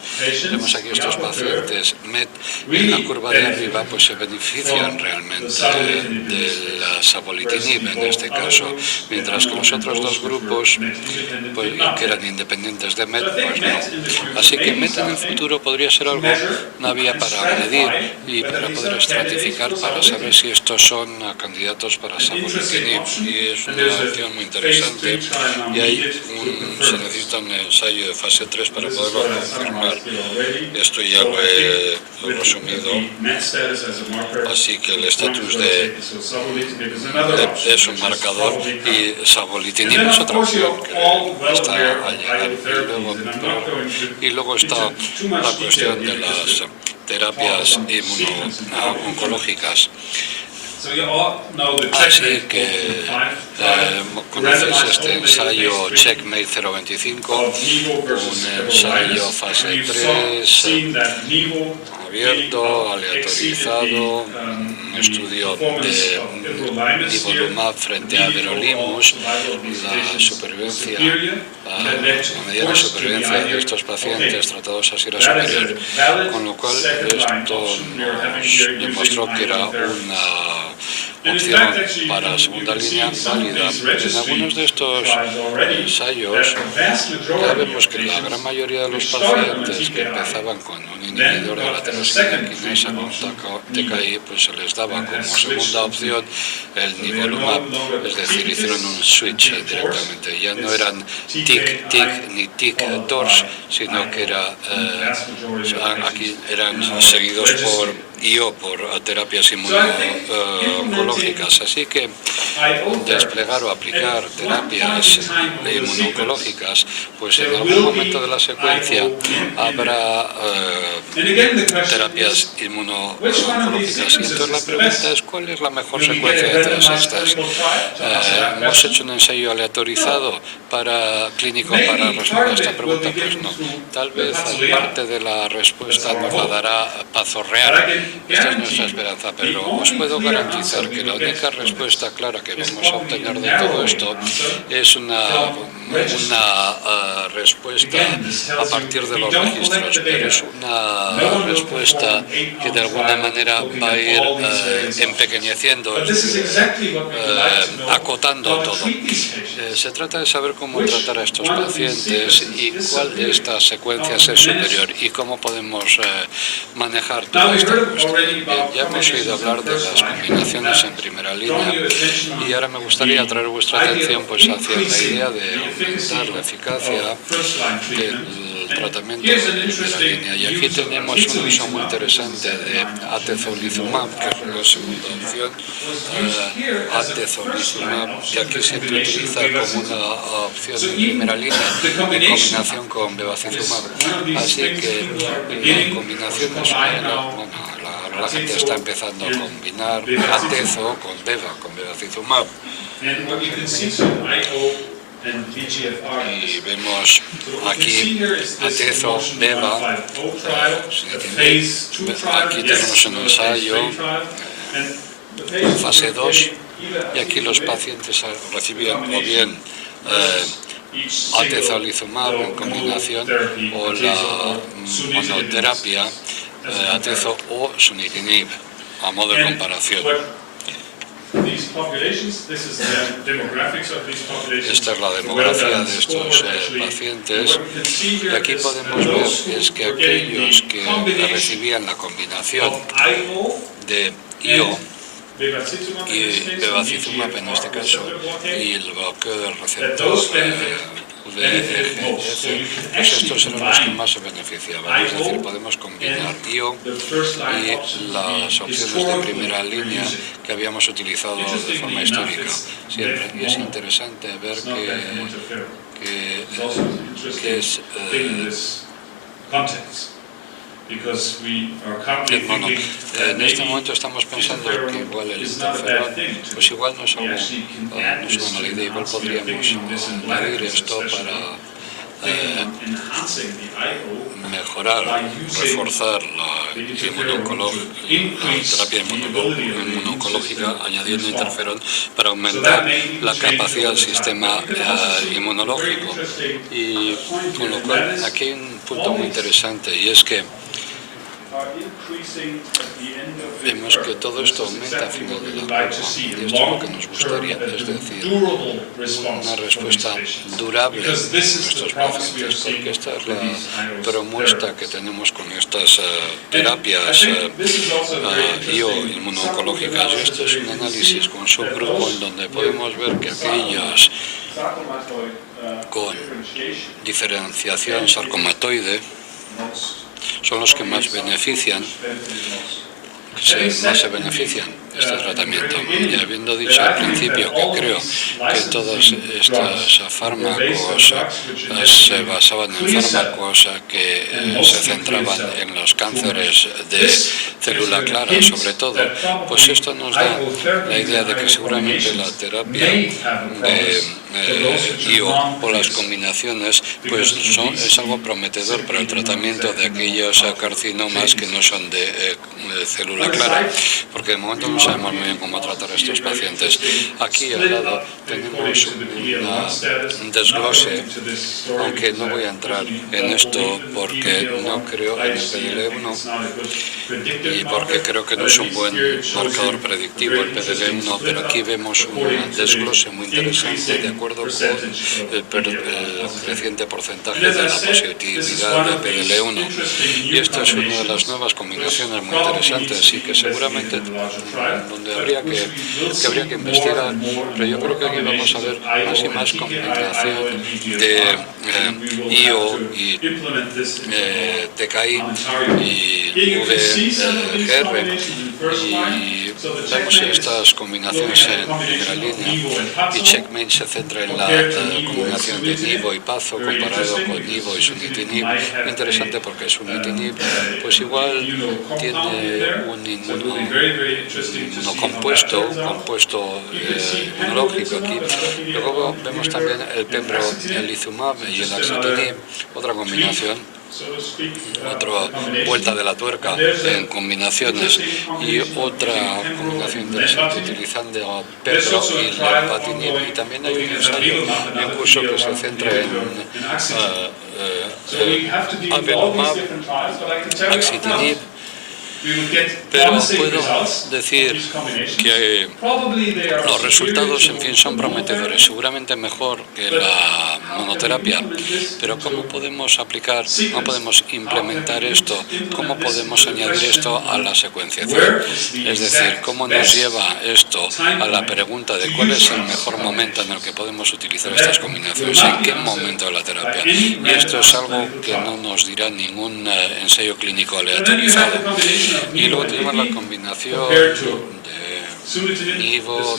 Vemos aquí estos pacientes MET en la curva de arriba pues se benefician realmente del savolitinib en este caso, mientras que los otros dos grupos pues, que eran independientes de MET pues no. Así que MET en el futuro podría ser algo, una vía para medir y para poder estratificar para saber si estos son candidatos para savolitinib, y es una opción muy interesante, y se necesita un ensayo de fase 3 para poderlo confirmar. Esto ya lo he resumido, así que el estatus de es un marcador y savolitinib es otra opción que está allí. Y luego está la cuestión de las terapias inmunoncológicas. Así que conoces este ensayo Checkmate 025, un ensayo fase 3, abierto, aleatorizado, un estudio de nivolumab frente a everolimus, la supervivencia, la mediana supervivencia de estos pacientes tratados así era superior, con lo cual esto nos demostró que era una opción para segunda línea válida. En algunos de estos ensayos ya vemos que la gran mayoría de los pacientes que empezaban con un inhibidor de la tyrosina quinasa con TKI, pues se les daba como segunda opción el nivolumab, es decir, hicieron un switch directamente. Ya no eran TIC ni TIC-TORS, sino que aquí eran seguidos por por terapias inmunológicas. Así que desplegar o aplicar terapias inmunológicas, pues en algún momento de la secuencia habrá terapias inmunológicas. Y entonces la pregunta es, ¿cuál es la mejor secuencia de todas estas? ¿Hemos hecho un ensayo aleatorizado clínico para responder a esta pregunta? Pues no. Tal vez parte de la respuesta nos la dará Pazorreal. Esta es nuestra esperanza, pero os puedo garantizar que la única respuesta clara que vamos a obtener de todo esto es una respuesta respuesta a partir de los registros, pero es una respuesta que de alguna manera va a ir empequeñeciendo, acotando todo. Se trata de saber cómo tratar a estos pacientes y cuál de estas secuencias es superior y cómo podemos manejar toda esta cuestión. Ya hemos oído hablar de las combinaciones en primera línea y ahora me gustaría atraer vuestra atención pues hacia la idea de aumentar la eficacia del tratamiento de primera línea. Y aquí tenemos un uso muy interesante de atezolizumab, que es la segunda opción, atezolizumab, que aquí se utiliza como una opción de primera línea en combinación con bevacizumab. Así que la combinación es la gente está empezando a combinar atezo con bevacizumab. Y vemos aquí atezo, beva, aquí tenemos un ensayo, fase 2, y aquí los pacientes recibían o bien atezolizumab en combinación o la monoterapia atezo o sunitinib a modo de comparación. Esta es la demografía de estos pacientes y aquí podemos ver es que aquellos que recibían la combinación de IO y bevacizumab en este caso y el bloqueo del receptor VEGF, pues estos eran los que más se beneficiaban. Es decir, podemos combinar IO y las opciones de primera línea que habíamos utilizado de forma histórica siempre. Y es interesante ver que es bueno, en este momento estamos pensando que igual el interferón, pues igual no es una mala idea, igual podríamos añadir esto para mejorar, reforzar la terapia inmunológica añadiendo interferón para aumentar la capacidad del sistema inmunológico. Y con lo cual aquí hay un punto muy interesante y es que vemos que todo esto aumenta al final de la curva y esto es lo que nos gustaría, es decir, una respuesta durable de nuestros pacientes, porque esta es la propuesta que tenemos con estas terapias inmunológicas. Y esto es un análisis con subgrupo en donde podemos ver que aquellos con diferenciación sarcomatoide son los que más benefician, más se benefician de este tratamiento. Y habiendo dicho al principio que creo que todos estos fármacos se basaban en fármacos que se centraban en los cánceres de célula clara, sobre todo, pues esto nos da la idea de que seguramente la terapia de IO o las combinaciones pues es algo prometedor para el tratamiento de aquellos carcinomas que no son de célula clara, porque de momento no sabemos muy bien cómo tratar a estos pacientes. Aquí al lado tenemos un desglose, aunque no voy a entrar en esto porque no creo en el PDL1 y porque creo que no es un buen marcador predictivo el PDL1, pero aquí vemos un desglose muy interesante de acuerdo con el creciente porcentaje de la positividad de PDL1. Y esta es una de las nuevas combinaciones muy interesantes y que seguramente donde habría que investigar, pero yo creo que aquí vamos a ver más y más combinación de IO y TKI y VGR y vemos estas combinaciones en primera línea y Checkmate se centra en la combinación de nivo y pazo comparado con nivo y sunitinib. Interesante porque sunitinib pues igual tiene un compuesto inmunológico aquí. Luego vemos también el pembrolizumab y el axitinib, otra combinación, otra vuelta de la tuerca en combinaciones y otra combinación interesante utilizando pembro y lenvatinib. Y también hay un ensayo en curso que se centra en avelumab, axitinib, pero puedo decir que los resultados, en fin, son prometedores, seguramente mejor que la monoterapia, pero ¿cómo podemos aplicar, cómo podemos implementar esto, cómo podemos añadir esto a la secuenciación? Es decir, ¿cómo nos lleva esto a la pregunta de cuál es el mejor momento en el que podemos utilizar estas combinaciones? ¿En qué momento de la terapia? Y esto es algo que no nos dirá ningún ensayo clínico aleatorizado. Y luego tenemos la combinación de nivo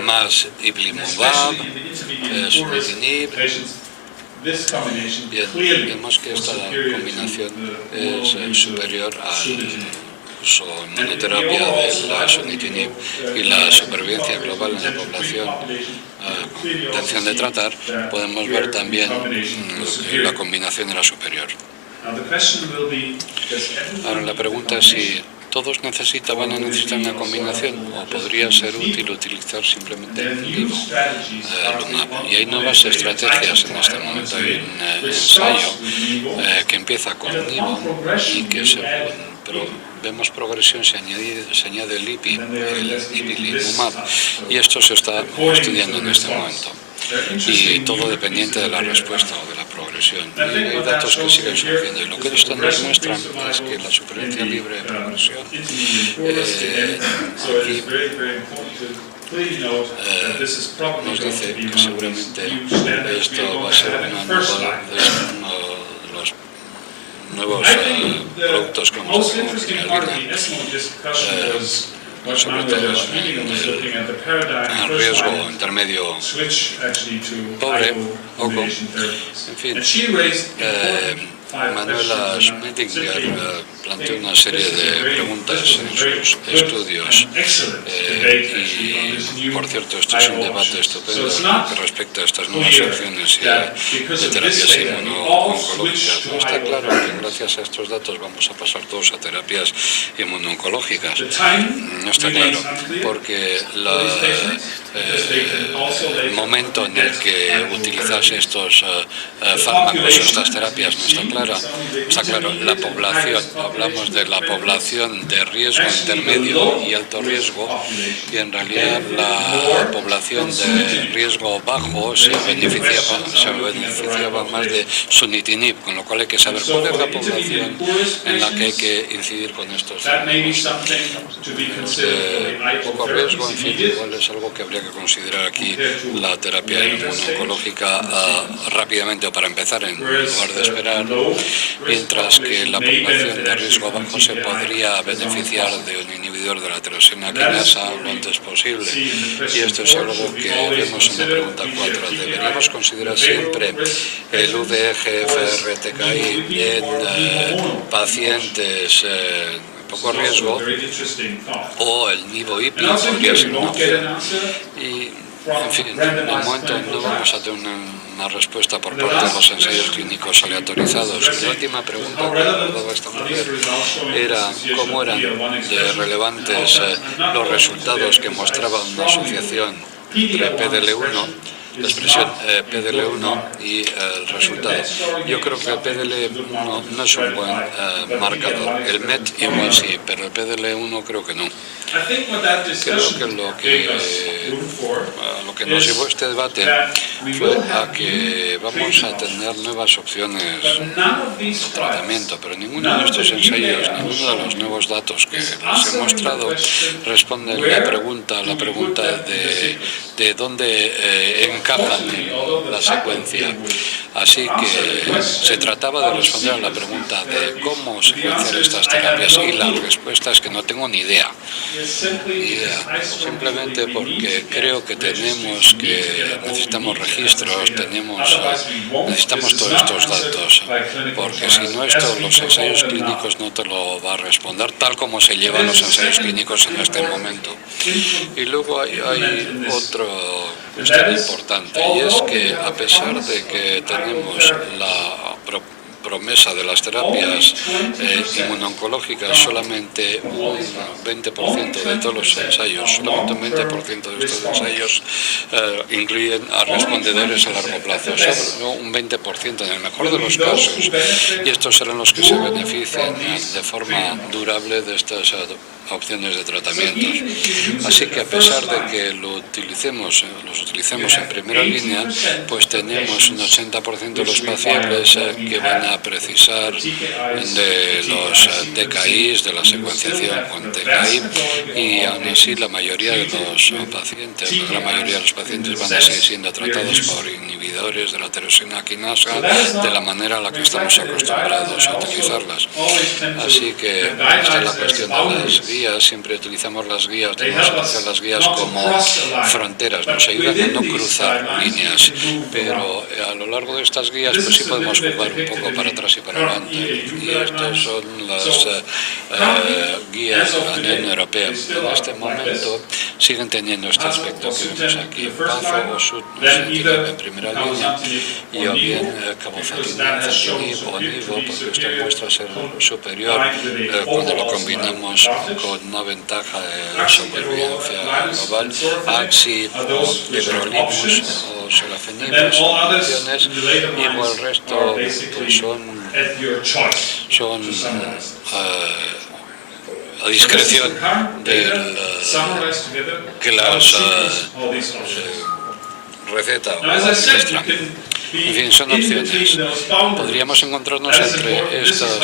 más ipilimumab, sunitinib. Bien, vemos que esta combinación es superior al uso en monoterapia de la sunitinib y la supervivencia global en la población con intención de tratar, podemos ver también que la combinación era superior. Ahora la pregunta es si todos van a necesitar una combinación o podría ser útil utilizar simplemente nivolumab. Y hay nuevas estrategias en este momento. Hay un ensayo que empieza con nivo y que pero vemos progresión, se añade el ipilimumab y esto se está estudiando en este momento. Y todo dependiente de la respuesta o de la progresión. Y hay datos que siguen surgiendo. Y lo que esto nos muestra es que la supervivencia libre de progresión aquí nos dice que seguramente esto va a ser uno de los nuevos productos que vamos a tener en la línea. Sobre todo en el riesgo intermedio pobre, poco. En fin, Manuela Schmettinger planteó una serie de preguntas en sus estudios y, por cierto, esto es un debate estupendo que respecta a estas nuevas opciones de terapias inmuno-oncológicas. No está claro que gracias a estos datos vamos a pasar todos a terapias inmuno-oncológicas. No está claro, porque el momento en el que utilizas estos fármacos, estas terapias, no está claro. Está claro, la población, hablamos de la población de riesgo intermedio y alto riesgo, y en realidad la población de riesgo bajo se beneficiaba más de sunitinib, con lo cual hay que saber cuál es la población en la que hay que incidir con estos poco riesgo, en fin, igual es algo que habría que considerar aquí la terapia inmunológica rápidamente o para empezar en lugar de esperar, mientras que la población de riesgo bajo se podría beneficiar de un inhibidor de la tirosina quinasa lo antes posible. Y esto es algo que vemos en la pregunta 4. ¿Deberíamos considerar siempre el UDGFR-TKI en pacientes poco riesgo o el nivo-IPI podría ser una opción? Y, en fin, de momento no vamos a tener una respuesta por parte de los ensayos clínicos aleatorizados. La última pregunta que abordaba esta mujer era cómo eran de relevantes los resultados que mostraba una asociación entre PDL1, la expresión PDL1 y el resultado. Yo creo que el PDL1 no es un buen marcador. El MET igual sí, pero el PDL1 creo que no. Creo que lo que nos llevó este debate fue a que vamos a tener nuevas opciones de tratamiento, pero ninguno de estos ensayos, ninguno de los nuevos datos que les he mostrado responde la pregunta de dónde encajan en la secuencia. Así que se trataba de responder a la pregunta de cómo secuenciar estas terapias y la respuesta es que no tengo ni idea. Simplemente porque creo que necesitamos registros, necesitamos todos estos datos, porque si no esto, los ensayos clínicos no te lo va a responder tal como se llevan los ensayos clínicos en este momento. Y luego hay otra cuestión importante, y es que a pesar de que tenemos la promesa de las terapias inmunoncológicas, solamente un 20% de todos los ensayos, solamente un 20% de estos ensayos incluyen a respondedores a largo plazo, solo un 20% en el mejor de los casos, y estos serán los que se benefician de forma durable de estas opciones de tratamientos. Así que a pesar de que los utilicemos en primera línea, pues tenemos un 80% de los pacientes que van a precisar de los TKIs, de la secuenciación con TKI, y aún así la mayoría de los pacientes van a seguir siendo tratados por inhibidores de la tirosina quinasa de la manera a la que estamos acostumbrados a utilizarlas. Así que esta es la cuestión de las guías. Siempre utilizamos las guías, debemos utilizar las guías como fronteras, nos ayudan a no cruzar líneas, pero a lo largo de estas guías pues sí podemos jugar un poco para atrás y para adelante, y estas son las guías de la Unión Europea. En este momento siguen teniendo este aspecto que vemos aquí, PAFO o SUT, en primera línea, y o bien cabofatinib o nivo, porque esto muestra ser superior cuando lo combinamos con una ventaja de supervivencia global, AXI o everolimus o sorafenib son opciones, y por el resto pues son a discreción del que las receta o administran. En fin, son opciones. Podríamos encontrarnos entre estas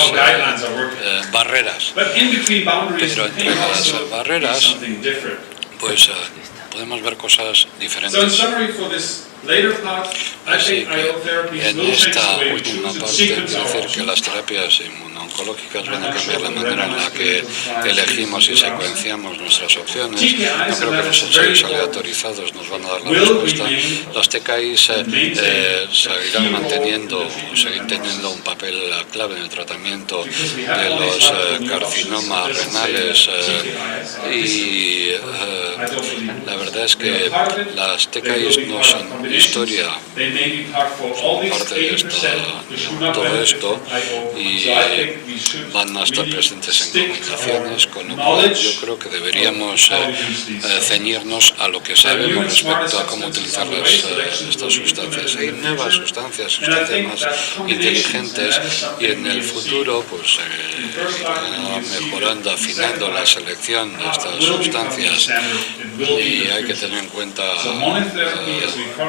barreras, pero entre las barreras pues podemos ver cosas diferentes. Así que en esta última parte quiero decir que las terapias inmunoncológicas van a cambiar la manera en la que elegimos y secuenciamos nuestras opciones. No creo que los ensayos aleatorizados nos van a dar la respuesta. Los TKIs seguirán seguirán teniendo un papel clave en el tratamiento de los carcinomas renales, y la verdad es que las TKIs no son historia, son parte de todo esto, y van a estar presentes en combinaciones, con lo cual yo creo que deberíamos ceñirnos a lo que sabemos respecto a cómo utilizar estas sustancias. Hay nuevas sustancias más inteligentes, y en el futuro pues irá mejorando, afinando la selección de estas sustancias, y hay que tener en cuenta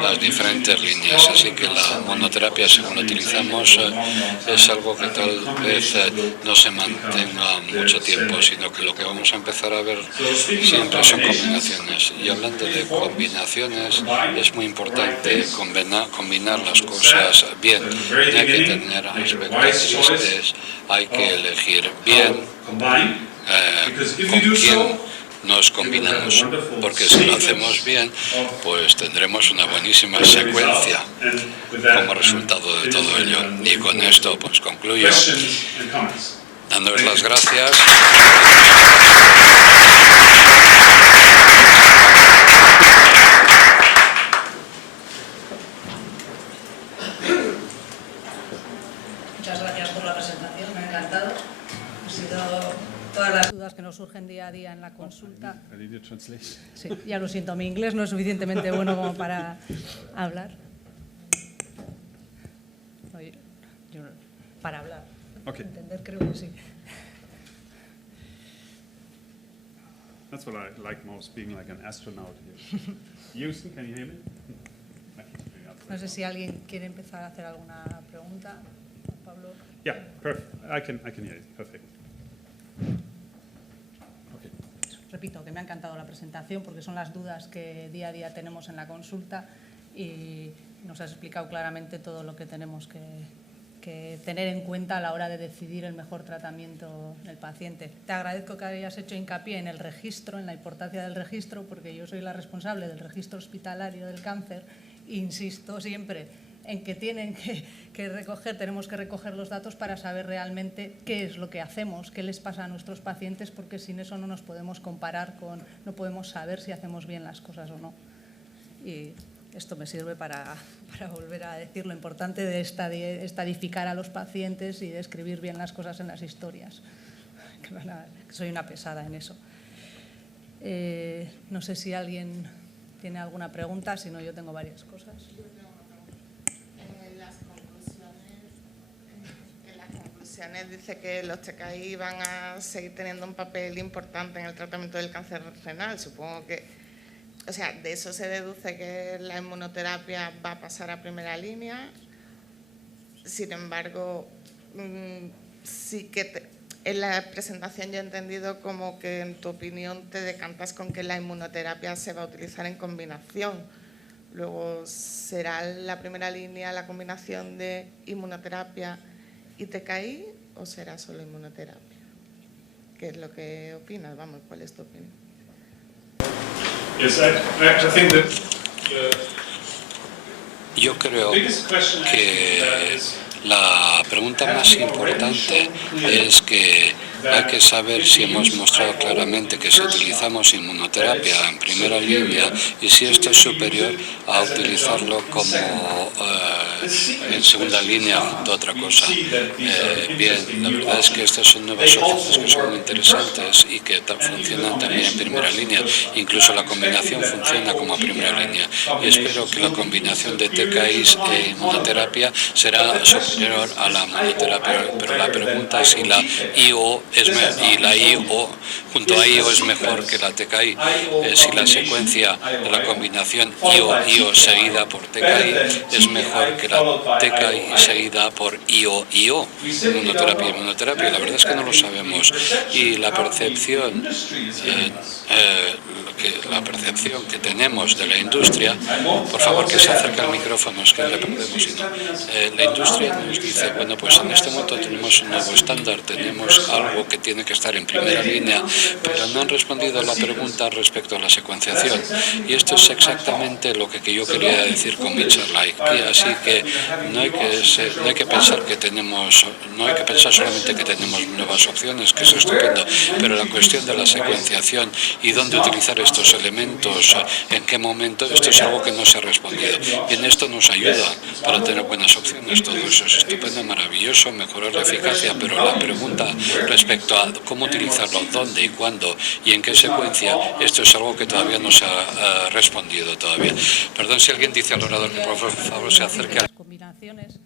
las diferentes líneas. Así que la monoterapia, según la utilizamos, es algo que tal vez no se mantenga mucho tiempo, sino que lo que vamos a empezar a ver siempre son combinaciones. Y hablando de combinaciones, es muy importante combinar las cosas bien. Hay que tener aspectos, hay que elegir bien con quién nos combinamos, porque si lo hacemos bien, pues tendremos una buenísima secuencia como resultado de todo ello. Y con esto pues concluyo dándoles las gracias. Muchas gracias por la presentación, me ha encantado. Ha sido todas las dudas que nos surgen día a día en la consulta. Sí, ya lo siento, mi inglés no es suficientemente bueno como para hablar. Oye, para hablar, Okay. entender creo que sí. That's what I like most, being like an astronaut here. Houston, can you hear me? No sé si alguien quiere empezar a hacer alguna pregunta. Pablo. Yeah, perfect. I can hear you. Perfect. Okay. Repito, que me ha encantado la presentación porque son las dudas que día a día tenemos en la consulta y nos has explicado claramente todo lo que tenemos que tener en cuenta a la hora de decidir el mejor tratamiento del paciente. Te agradezco que hayas hecho hincapié en el registro, en la importancia del registro, porque yo soy la responsable del registro hospitalario del cáncer e insisto siempre en que tenemos que recoger los datos para saber realmente qué es lo que hacemos, qué les pasa a nuestros pacientes, porque sin eso no nos podemos comparar no podemos saber si hacemos bien las cosas o no. Y esto me sirve para volver a decir lo importante de estadificar a los pacientes y de escribir bien las cosas en las historias. Que soy una pesada en eso. No sé si alguien tiene alguna pregunta, si no yo tengo varias cosas. En las conclusiones dice que los TKI van a seguir teniendo un papel importante en el tratamiento del cáncer renal. Supongo que, o sea, de eso se deduce que la inmunoterapia va a pasar a primera línea. Sin embargo, sí que en la presentación yo he entendido como que en tu opinión te decantas con que la inmunoterapia se va a utilizar en combinación. Luego, ¿será la primera línea la combinación de inmunoterapia y TKI o será solo inmunoterapia? ¿Qué es lo que opinas? Vamos, ¿cuál es tu opinión? Yo creo que la pregunta más importante es que hay que saber si hemos mostrado claramente que si utilizamos inmunoterapia en primera línea y si esto es superior a utilizarlo como en segunda línea junto a otra cosa. Bien, la verdad es que estas son nuevas opciones que son muy interesantes y que funcionan también en primera línea. Incluso la combinación funciona como primera línea. Y espero que la combinación de TKIs e inmunoterapia será superior a la inmunoterapia. Pero la pregunta es si la IO junto a IO es mejor que la TKI. Si la secuencia de la combinación IO seguida por TKI es mejor que la TKI seguida por IO, inmunoterapia. La verdad es que no lo sabemos. Y la percepción que tenemos de la industria, por favor que se acerque al micrófono, es que le perdemos. La industria nos dice, bueno, pues en este momento tenemos un nuevo estándar, tenemos algo que tiene que estar en primera línea, pero no han respondido a la pregunta respecto a la secuenciación. Y esto es exactamente lo que yo quería decir con mi charla. Así que no hay que pensar solamente que tenemos nuevas opciones, que es estupendo, pero la cuestión de la secuenciación y dónde utilizar estos elementos, en qué momento, esto es algo que no se ha respondido. Y en esto nos ayuda para tener buenas opciones. Todo eso es estupendo, maravilloso, mejorar la eficacia, pero la pregunta respecto a cómo utilizarlo, dónde y cuándo y en qué secuencia, esto es algo que todavía no se ha respondido todavía. Perdón si alguien dice al orador que por favor se acerque. Las combinaciones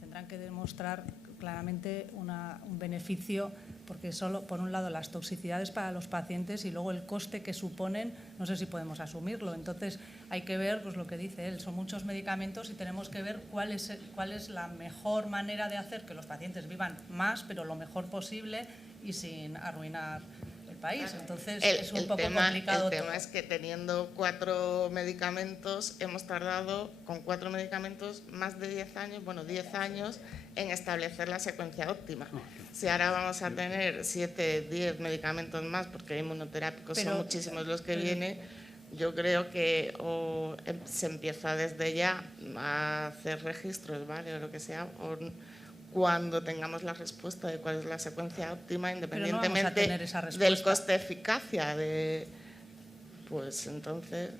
tendrán que demostrar claramente un beneficio, porque solo, por un lado, las toxicidades para los pacientes y luego el coste que suponen, no sé si podemos asumirlo. Entonces, hay que ver, pues lo que dice él, son muchos medicamentos y tenemos que ver cuál es la mejor manera de hacer que los pacientes vivan más, pero lo mejor posible y sin arruinar el país. Entonces, es un poco complicado. El tema es que teniendo 4 medicamentos, hemos tardado con 4 medicamentos más de 10 años en establecer la secuencia óptima. Si ahora vamos a tener 7, 10 medicamentos más, porque inmunoterápicos son muchísimos los que vienen, yo creo que se empieza desde ya a hacer registros, ¿vale? O lo que sea, cuando tengamos la respuesta de cuál es la secuencia óptima, independientemente del coste-eficacia. Pues entonces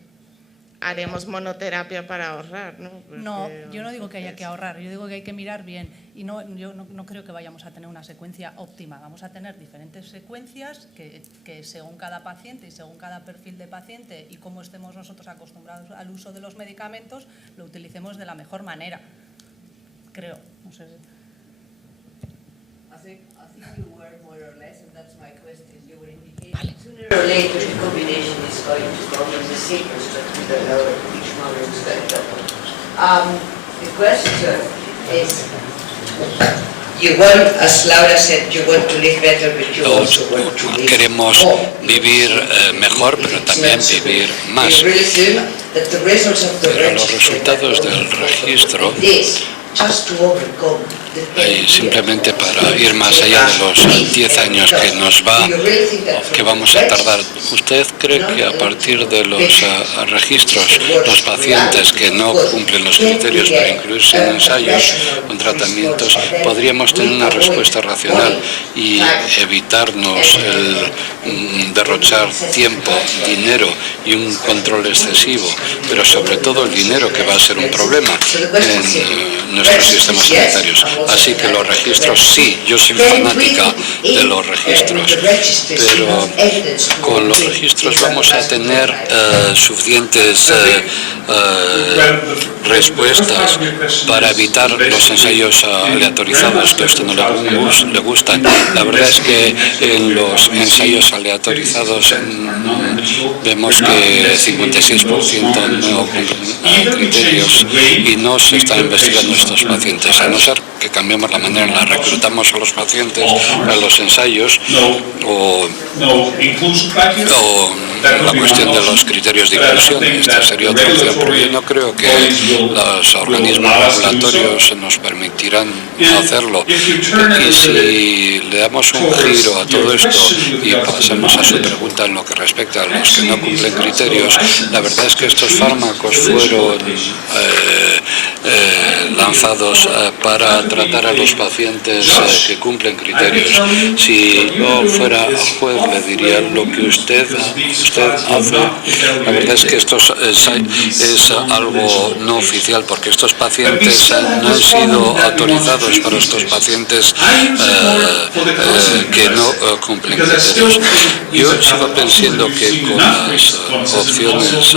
haremos monoterapia para ahorrar, ¿no? Porque no, yo no digo que haya que ahorrar, yo digo que hay que mirar bien. Y yo no creo que vayamos a tener una secuencia óptima. Vamos a tener diferentes secuencias que según cada paciente y según cada perfil de paciente y cómo estemos nosotros acostumbrados al uso de los medicamentos, lo utilicemos de la mejor manera. Creo, no sé. I think you were more or less, and that's my question. You were indicating sooner or later the combination is going to come in the sequence, but we don't know which one is going to happen. The question is, you want, as Laura said, you want to live better, but you also want to live Queremos more. vivir mejor, pero también vivir más. We really assume that the results of the Pero los resultados del registro Y simplemente para ir más allá de los 10 años que vamos a tardar, ¿usted cree que a partir de los registros, los pacientes que no cumplen los criterios para incluirse en ensayos o en tratamientos, podríamos tener una respuesta racional y evitarnos el derrochar tiempo, dinero y un control excesivo, pero sobre todo el dinero, que va a ser un problema en nuestros sistemas sanitarios? Así que los registros, sí, yo soy fanática de los registros, pero con los registros vamos a tener suficientes respuestas para evitar los ensayos aleatorizados, que a usted no le gustan. La verdad es que en los ensayos aleatorizados vemos que 56% no cumplen criterios y no se están investigando estos pacientes, a no ser que cambiemos la manera en la que reclutamos a los pacientes a los ensayos o la cuestión de los criterios de inclusión. Esta sería otra opción, pero yo no creo que los organismos regulatorios nos permitirán hacerlo. Y si le damos un giro a todo esto y pasamos a su pregunta en lo que respecta a los que no cumplen criterios, la verdad es que estos fármacos fueron lanzados para tratar a los pacientes que cumplen criterios. Si yo fuera juez, le diría: lo que usted hace, la verdad es que esto es algo no oficial, porque estos pacientes no han sido autorizados para estos pacientes que no cumplen criterios. Yo sigo pensando que con las opciones,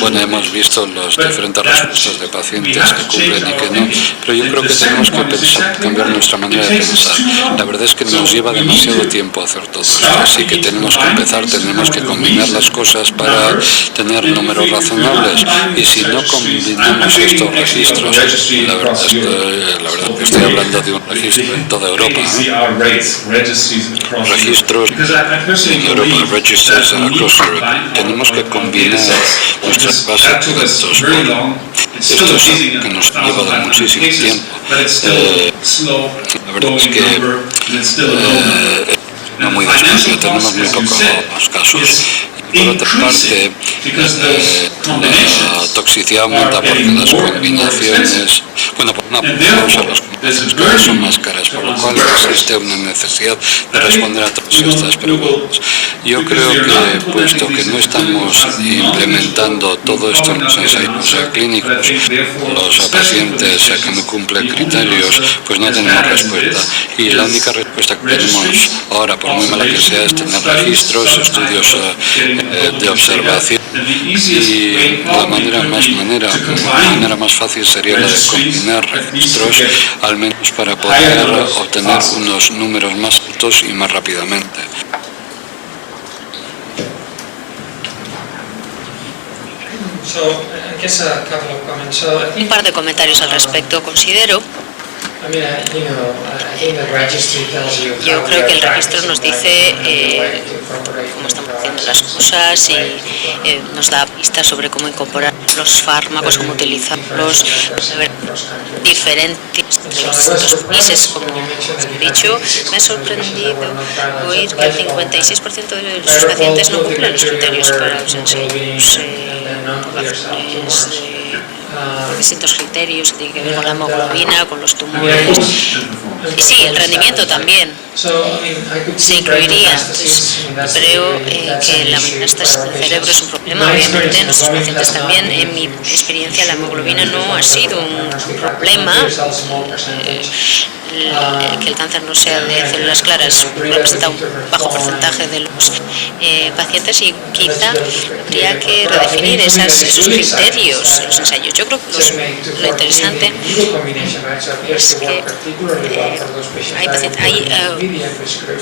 bueno, hemos visto las diferentes respuestas de pacientes que cumplen y que no, pero yo creo que tenemos que cambiar nuestra manera de pensar. La verdad es que nos lleva demasiado tiempo hacer todo esto, así que tenemos que empezar, tenemos que combinar las cosas para tener números razonables, y si no combinamos estos registros, la verdad es que estoy hablando de un registro en toda Europa, registros en Europa, registers across Europe. Tenemos que combinar nuestras bases de datos. Esto es algo que nos ha llevado muchísimo tiempo. La verdad es que no muy despacio, tenemos muy pocos casos. Por otra parte, la toxicidad aumenta porque las combinaciones, bueno, por una causa, las combinaciones son más caras, por lo cual existe una necesidad de responder a todas estas preguntas. Yo creo que, puesto que no estamos implementando todo esto en los ensayos clínicos, los pacientes que no cumplen criterios, pues no tenemos respuesta. Y la única respuesta que tenemos ahora, por muy mala que sea, es tener registros, estudios de observación, y la manera más fácil sería la de combinar registros, al menos para poder obtener unos números más altos y más rápidamente. Un par de comentarios al respecto. Considero, yo creo que el registro nos dice cómo estamos haciendo las cosas y nos da pistas sobre cómo incorporar los fármacos, cómo utilizarlos, diferentes de los distintos países. Como he dicho, me ha sorprendido oír que el 56% de sus pacientes no cumplen los criterios para los ensayos distintos criterios que tienen que ver con la hemoglobina, con los tumores. Y sí, el rendimiento también se incluiría. Pues, creo que la metástasis del cerebro es un problema, obviamente, en nuestros pacientes también. En mi experiencia, la hemoglobina no ha sido un problema. Que el cáncer no sea de células claras representa un bajo porcentaje de los pacientes, y quizá habría que redefinir esos criterios en los ensayos. Yo creo que lo interesante es que hay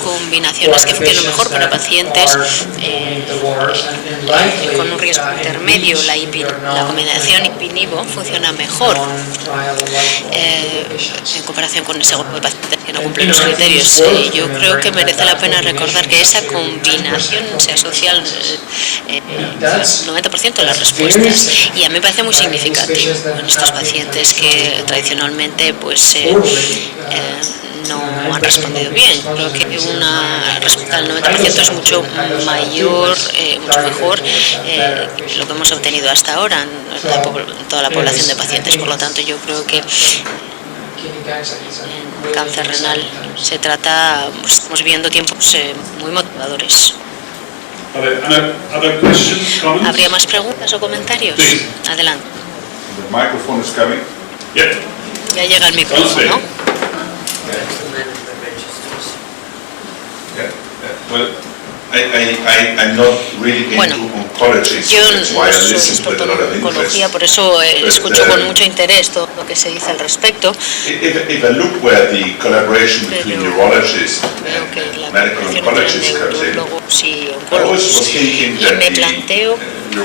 combinaciones que funcionan mejor para pacientes con un riesgo intermedio. La combinación ipinivo funciona mejor en comparación con ese grupo de pacientes que no cumple los criterios. Yo creo que merece la pena recordar que esa combinación se asocia al 90% de las respuestas, y a mí me parece muy significativo en estos pacientes que tradicionalmente pues no han respondido bien. Creo que una respuesta del 90% es mucho mayor, mucho mejor que lo que hemos obtenido hasta ahora en toda la población de pacientes. Por lo tanto, yo creo que en cáncer renal se trata, pues, estamos viviendo tiempos muy motivadores. ¿Habría más preguntas o comentarios? Adelante. Ya llega el micrófono. Bueno, yo no soy experto en oncología, por eso escucho con mucho interés todo lo que se dice al respecto. Pero veo que la colaboración entre neurólogos y oncólogos, y me planteo el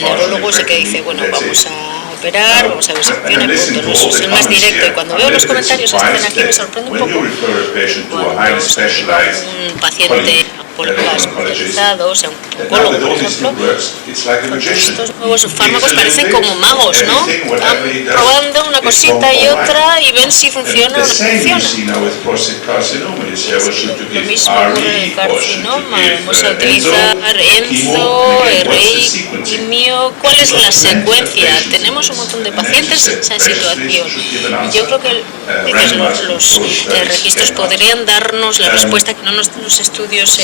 neurólogo es el que dice, bueno, vamos a operar, vamos a ver si funciona, punto. No es el más directo. Y cuando veo los comentarios que están aquí me sorprende un poco cuando un paciente especializado, o sea, un oncólogo, por ejemplo, estos nuevos fármacos parecen como magos, ¿no? Están probando una cosita y otra y ven si funciona o no funciona. Lo mismo ocurre en el carcinoma. Vamos a utilizar ENZO, RI, quimio. ¿Cuál es la secuencia? Tenemos un montón de pacientes en esa situación. Y yo creo que los registros podrían darnos la respuesta que no nos dan los estudios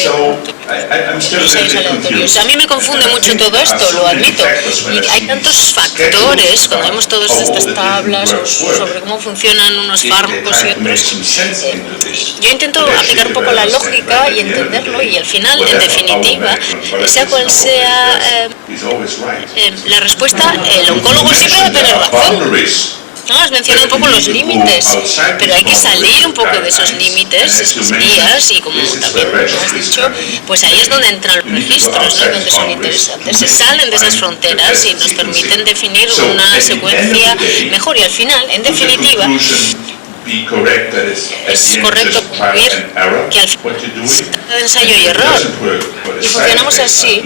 aleatorios. A mí me confunde mucho todo esto, lo admito. Y hay tantos factores, cuando vemos todas estas tablas sobre cómo funcionan unos fármacos y otros. Yo intento aplicar un poco la lógica y entenderlo, y al final, en definitiva, sea cual sea la respuesta, el oncólogo siempre va a tener razón. No, has mencionado un poco los límites, pero hay que salir un poco de esos límites, esas guías, y como también has dicho, pues ahí es donde entran los registros, ¿no? Donde son interesantes. Se salen de esas fronteras y nos permiten definir una secuencia mejor, y al final, en definitiva, es correcto concluir que al final se trata de ensayo y error, y funcionamos así.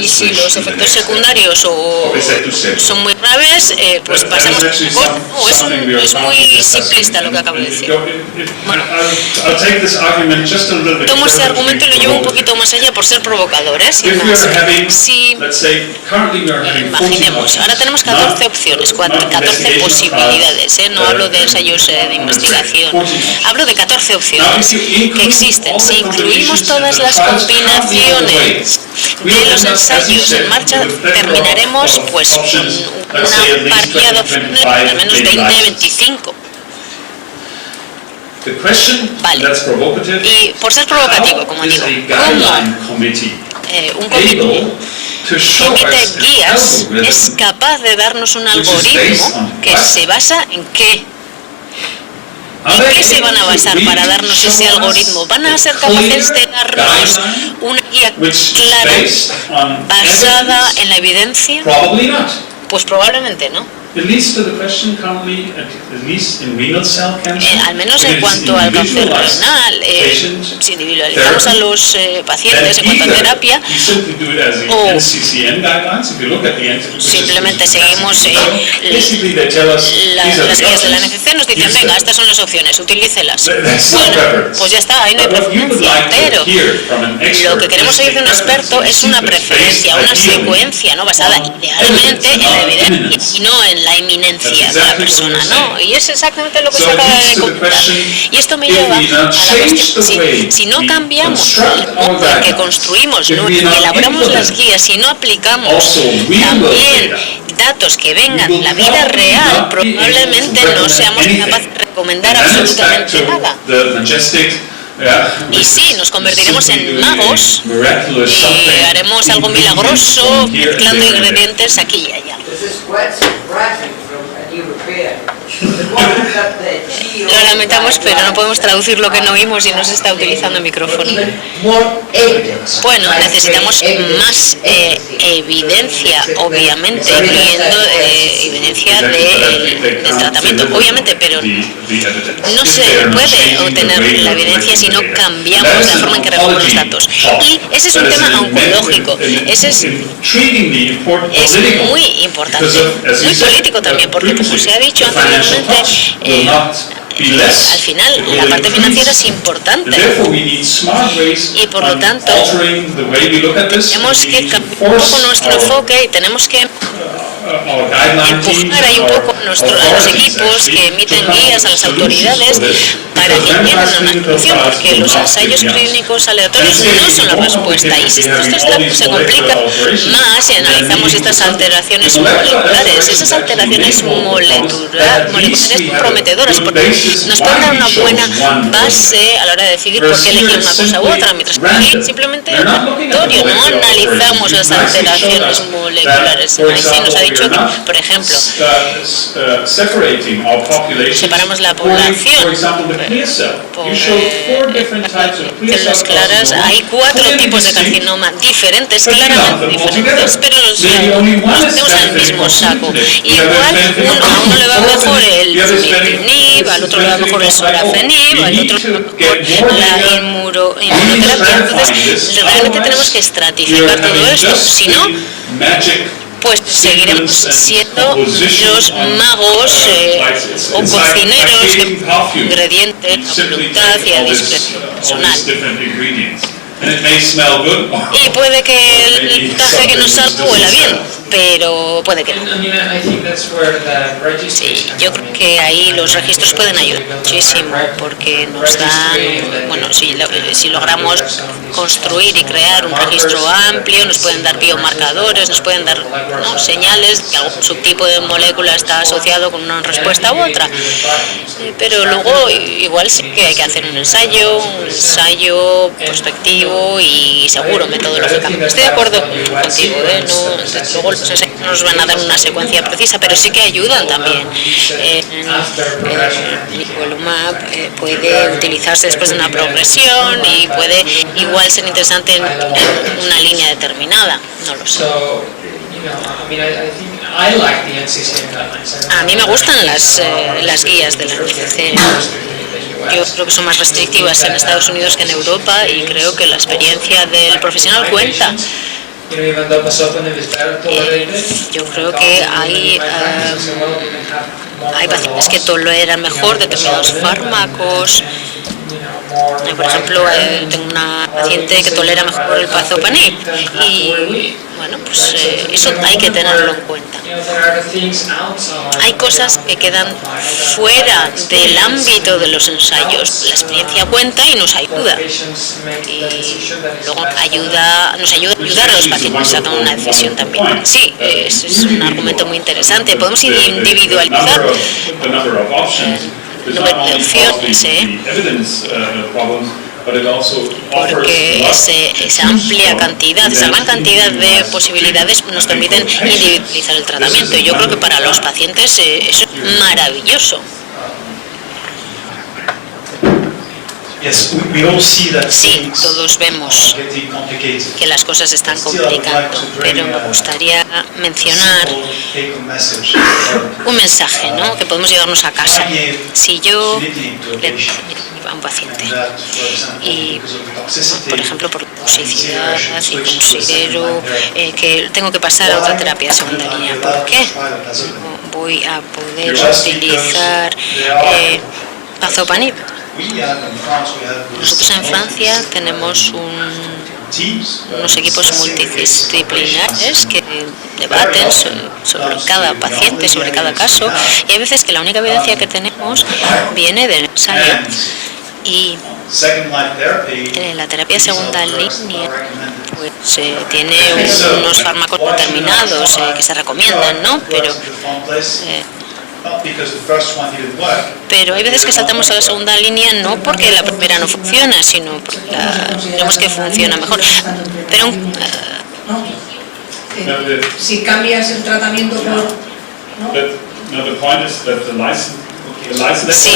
Y si los efectos secundarios son muy graves, pues pasamos por es muy simplista lo que acabo de decir. Bueno, tomo ese argumento y lo llevo un poquito más allá por ser provocadores. Si imaginemos, ahora tenemos 14 opciones, 14 posibilidades, no hablo de ensayos de investigación, hablo de 14 opciones que existen. Si incluimos todas las combinaciones de los ensayos en marcha, terminaremos pues una partida de opciones de al menos 20-25. Vale. Y por ser provocativo, como digo, ¿cómo un comité de guías es capaz de darnos un algoritmo que se basa en qué? ¿En qué se van a basar para darnos ese algoritmo? ¿Van a ser capaces de darnos una guía clara, basada en la evidencia? Pues probablemente no. Al menos en cuanto al cáncer renal, si individualizamos a los pacientes en cuanto a terapia, o simplemente seguimos las guías de la NCC, nos dicen, venga, estas son las opciones, utilícelas. Bueno, pues ya está, ahí no hay preferencia, pero lo que queremos oír de un experto es una preferencia, una secuencia, ¿no? Basada idealmente en la evidencia y no en la eminencia de la persona, ¿no? Y es exactamente lo que se acaba de comentar. Y esto me lleva a la cuestión, si no cambiamos el modo en que construimos, ¿no? Y elaboramos las guías, si no aplicamos también datos que vengan de la vida real, probablemente no seamos capaces de recomendar absolutamente nada. Y sí, nos convertiremos en magos y haremos algo milagroso mezclando ingredientes aquí y allá. Lo lamentamos, pero no podemos traducir lo que no oímos y no se está utilizando el micrófono. Bueno, necesitamos más evidencia, obviamente, incluyendo evidencia del tratamiento, obviamente, pero no se puede obtener la evidencia si no cambiamos la forma en que recogemos los datos. Y ese es un tema oncológico, ese es muy importante, muy político también, porque como se ha dicho anteriormente, al final la parte financiera es importante y por lo tanto tenemos que cambiar un poco nuestro enfoque y tenemos que empujar ahí un poco a los equipos que emiten guías a las autoridades para que lleguen a una solución, porque los ensayos clínicos aleatorios no son la respuesta y si esto se complica más si analizamos estas alteraciones moleculares. Esas alteraciones moleculares son prometedoras porque nos pueden dar una buena base a la hora de decidir por qué elegir una cosa u otra, mientras que aquí simplemente es aleatorio, no analizamos las alteraciones moleculares. Ahí sí nos ha dicho que, por ejemplo, separamos la población por células claras. Hay 4 tipos de carcinoma diferentes, claramente diferentes, pero los tenemos en el mismo saco. Igual a uno le va mejor el sunitinib, al otro le va mejor el sorafenib, al otro la inmunoterapia. Entonces, realmente tenemos que estratificar todo esto, si no, pues seguiremos siendo los magos o cocineros que ingredientes a voluntad y a discreción personal. Y puede que el puntaje que nos salga huela bien, pero puede que no. Sí, yo creo que ahí los registros pueden ayudar muchísimo porque nos dan, bueno, si logramos construir y crear un registro amplio, nos pueden dar biomarcadores, nos pueden dar señales de que algún subtipo de molécula está asociado con una respuesta u otra. Pero luego igual sí que hay que hacer un ensayo prospectivo y seguro metodológicamente. Estoy de acuerdo contigo, luego los ensayos no nos van a dar una secuencia precisa, pero sí que ayudan también. Nivolumab puede utilizarse después de una progresión y puede igual ser interesante en una línea determinada, no lo sé. A mí me gustan las guías de la NCC. Yo creo que son más restrictivas en Estados Unidos que en Europa y creo que la experiencia del profesional cuenta. Yo creo que hay pacientes que toleran mejor determinados fármacos. Por ejemplo, tengo una paciente que tolera mejor el pazopanib y bueno, pues eso hay que tenerlo en cuenta. Hay cosas que quedan fuera del ámbito de los ensayos. La experiencia cuenta y nos ayuda. Y luego nos ayuda a ayudar a los pacientes a tomar una decisión también. Sí, es un argumento muy interesante. Podemos individualizar número de opciones, porque esa amplia cantidad, esa gran cantidad de posibilidades nos permiten individualizar el tratamiento. Y yo creo que para los pacientes eso es maravilloso. Sí, todos vemos que las cosas se están complicando, pero me gustaría mencionar un mensaje, ¿no?, que podemos llevarnos a casa. Si yo le digo a un paciente y, por ejemplo, por toxicidad y considero que tengo que pasar a otra terapia de segunda línea, ¿por qué? No voy a poder utilizar pazopanib. Nosotros en Francia tenemos unos equipos multidisciplinares que debaten sobre cada paciente, sobre cada caso, y hay veces que la única evidencia que tenemos viene del ensayo. Y la terapia segunda línea pues tiene unos fármacos determinados que se recomiendan, ¿no? Pero hay veces que saltamos a la segunda línea no porque la primera no funciona, sino porque vemos que funciona mejor. Pero si cambias el tratamiento por... Sí.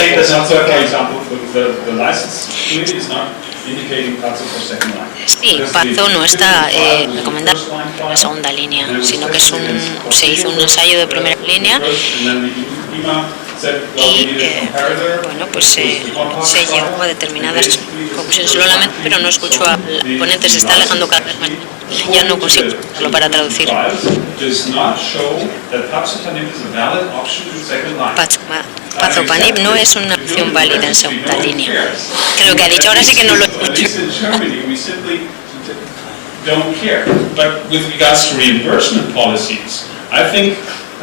Sí, Pazo no está recomendado la segunda línea, sino que se hizo un ensayo de primera línea y bueno, pues se llegó a determinadas conclusiones. Lo lamento, pero no escucho al ponente, se está alejando cada vez más. Ya no consigo hacerlo para traducir. Pazopanib no es una opción válida en segunda línea. Creo que ha dicho, ahora sí que no lo escucho.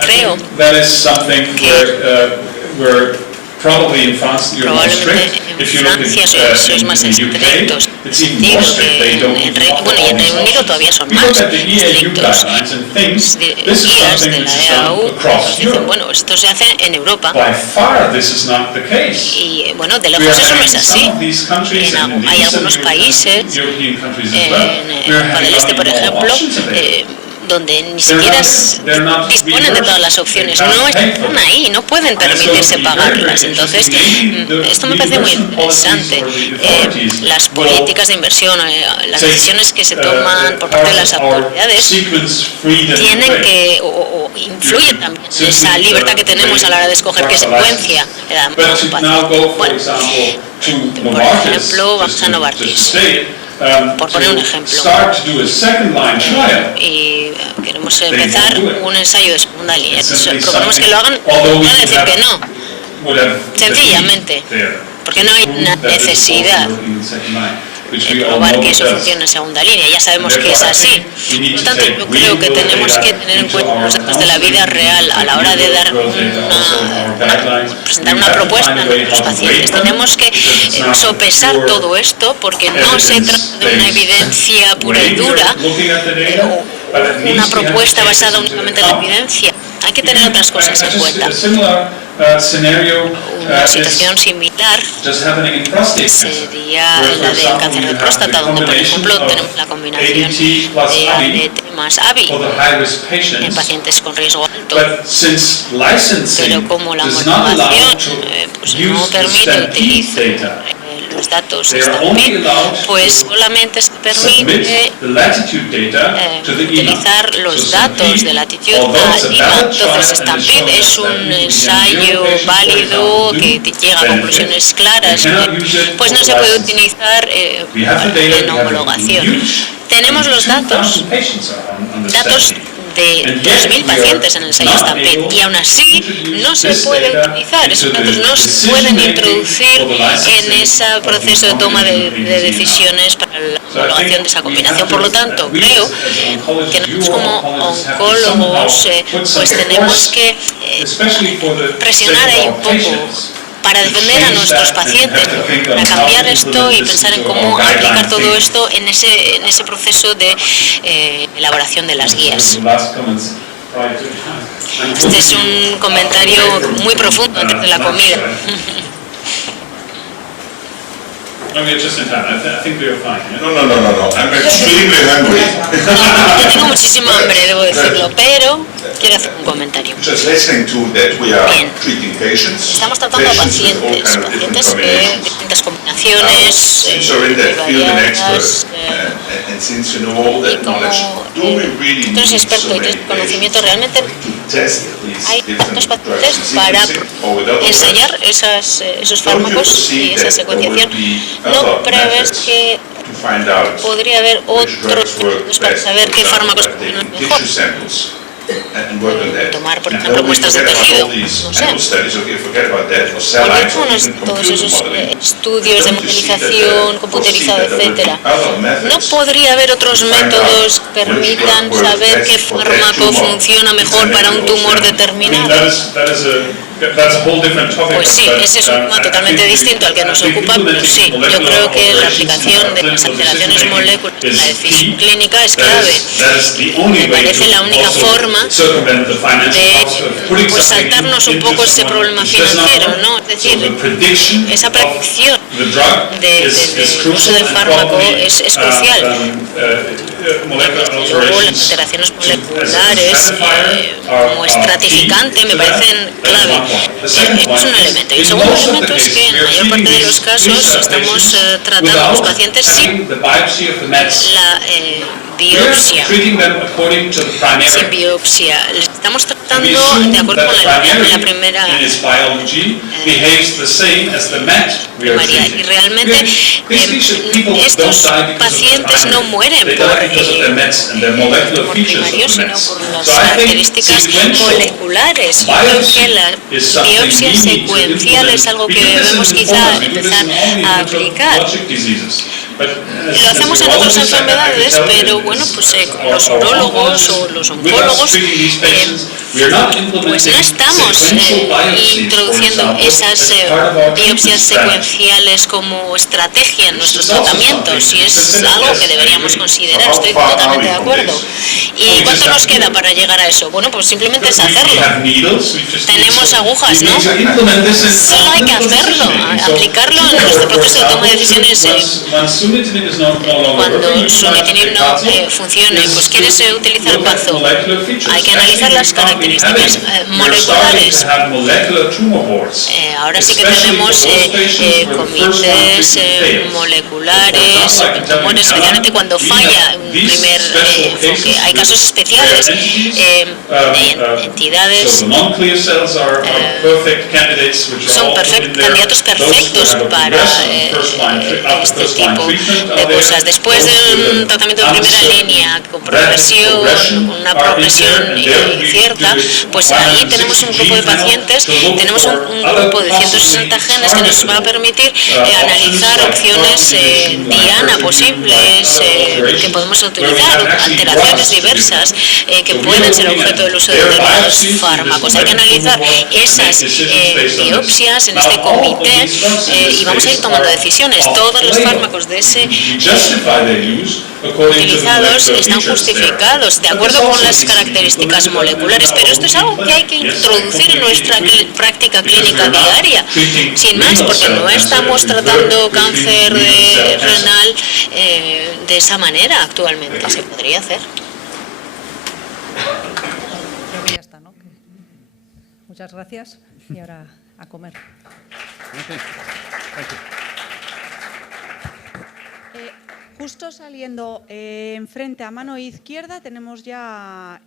Creo que probablemente en Francia sois más estrictos, bueno, y en Reino Unido todavía son más estrictos. Guías de la EAU nos dicen, bueno, esto se hace en Europa. Y bueno, de lejos eso no es así. Hay algunos países, en Europa del Este, por ejemplo, donde ni siquiera disponen de todas las opciones, no están ahí, no pueden permitirse pagarlas. Entonces, esto me parece muy interesante. Las políticas de inversión, las decisiones que se toman por parte de las autoridades tienen que, o influyen también en esa libertad que tenemos a la hora de escoger qué secuencia le damos a un paciente. Bueno, por ejemplo, vamos a Novartis. Por poner un ejemplo, y queremos empezar un ensayo de segunda línea. Proponemos que lo hagan, van a decir que no, sencillamente, porque no hay una necesidad de probar que eso funciona en segunda línea. Ya sabemos que es así. Por lo tanto, yo creo que tenemos que tener en cuenta los datos de la vida real a la hora de dar presentar una propuesta a nuestros pacientes. Tenemos que sopesar todo esto, porque no se trata de una evidencia pura y dura o una propuesta basada únicamente en la evidencia. Hay que tener otras cosas en cuenta. Una situación similar sería la del cáncer de próstata, donde, por ejemplo, tenemos la combinación de ADT más ABI en pacientes con riesgo alto. Pero como la homologación pues no permite utilizar los datos Stampede, pues solamente se permite utilizar los datos de latitud a Lima. Entonces, Stampede es un ensayo válido que llega a conclusiones claras, pues no se puede utilizar en homologación. Tenemos los datos de 2.000 pacientes en el ensayo Stampede, y aún así no se puede utilizar, esos datos no se pueden introducir en ese proceso de toma de decisiones para la homologación de esa combinación. Por lo tanto, creo que nosotros como oncólogos pues tenemos que presionar ahí un poco para defender a nuestros pacientes, para cambiar esto y pensar en cómo aplicar todo esto en ese proceso de elaboración de las guías. Este es un comentario muy profundo antes de la comida. No, we're just in time. I think we are fine. No. I'm extremely hungry. Yo tengo muchísima hambre, debo decirlo, pero quiero hacer un comentario. Bien. Estamos tratando a pacientes de distintas combinaciones variadas, y como tú eres experto y tienes conocimiento, realmente hay tantos pacientes para ensayar esos fármacos y esa secuenciación. ¿No prevés que podría haber otros métodos para saber qué fármacos funcionan mejor? Tomar, por ejemplo, muestras de tejido, no sé. Olvidémonos de todos esos estudios de modelización computerizada, etcétera. ¿No podría haber otros métodos que permitan saber qué fármaco funciona mejor para un tumor determinado? Pues sí, ese es un tema totalmente distinto al que nos ocupa, pero sí, yo creo que la aplicación de las alteraciones moleculares en la decisión clínica es clave. Me parece la única forma de saltarnos un poco ese problema financiero, ¿no? Es decir, esa predicción del uso del fármaco es crucial. luego las alteraciones moleculares como estratificante me parecen clave. Es un elemento. Y el segundo elemento es que en la mayor parte de los casos estamos tratando a los pacientes sin la biopsia. Sin biopsia. Les estamos tratando de acuerdo con la primera primaria. Y realmente estos pacientes no mueren por primarios, sino por las características moleculares. Porque la biopsia secuencial es algo que debemos quizá empezar a aplicar. Lo hacemos en otras enfermedades, pero bueno, pues los urólogos o los oncólogos pues no estamos introduciendo esas biopsias secuenciales como estrategia en nuestros tratamientos, y es algo que deberíamos considerar, estoy totalmente de acuerdo. ¿Y cuánto nos queda para llegar a eso? Bueno, pues simplemente es hacerlo. Tenemos agujas, ¿no? Solo hay que hacerlo, aplicarlo en nuestro proceso de toma de decisiones. Cuando sunitinib no funcione, pues quieres utilizar Pazo, hay que analizar las características moleculares. Ahora sí que tenemos comités moleculares, tumores, especialmente cuando falla un primer enfoque. Hay casos especiales de entidades son candidatos perfectos para este tipo de cosas. Después de un tratamiento de primera línea con progresión, con una progresión incierta, pues ahí tenemos un grupo de pacientes, tenemos un grupo de 160 genes que nos va a permitir analizar opciones diana posibles que podemos utilizar, alteraciones diversas que pueden ser objeto del uso de determinados fármacos. Hay que analizar esas biopsias en este comité y vamos a ir tomando decisiones. Todos los fármacos de ese utilizados están justificados de acuerdo con las características moleculares, pero esto es algo que hay que introducir en nuestra práctica clínica diaria, sin más, porque no estamos tratando cáncer renal de esa manera actualmente. Se podría hacer. Creo que ya está, ¿no? Muchas gracias y ahora a comer. Justo saliendo enfrente a mano izquierda tenemos ya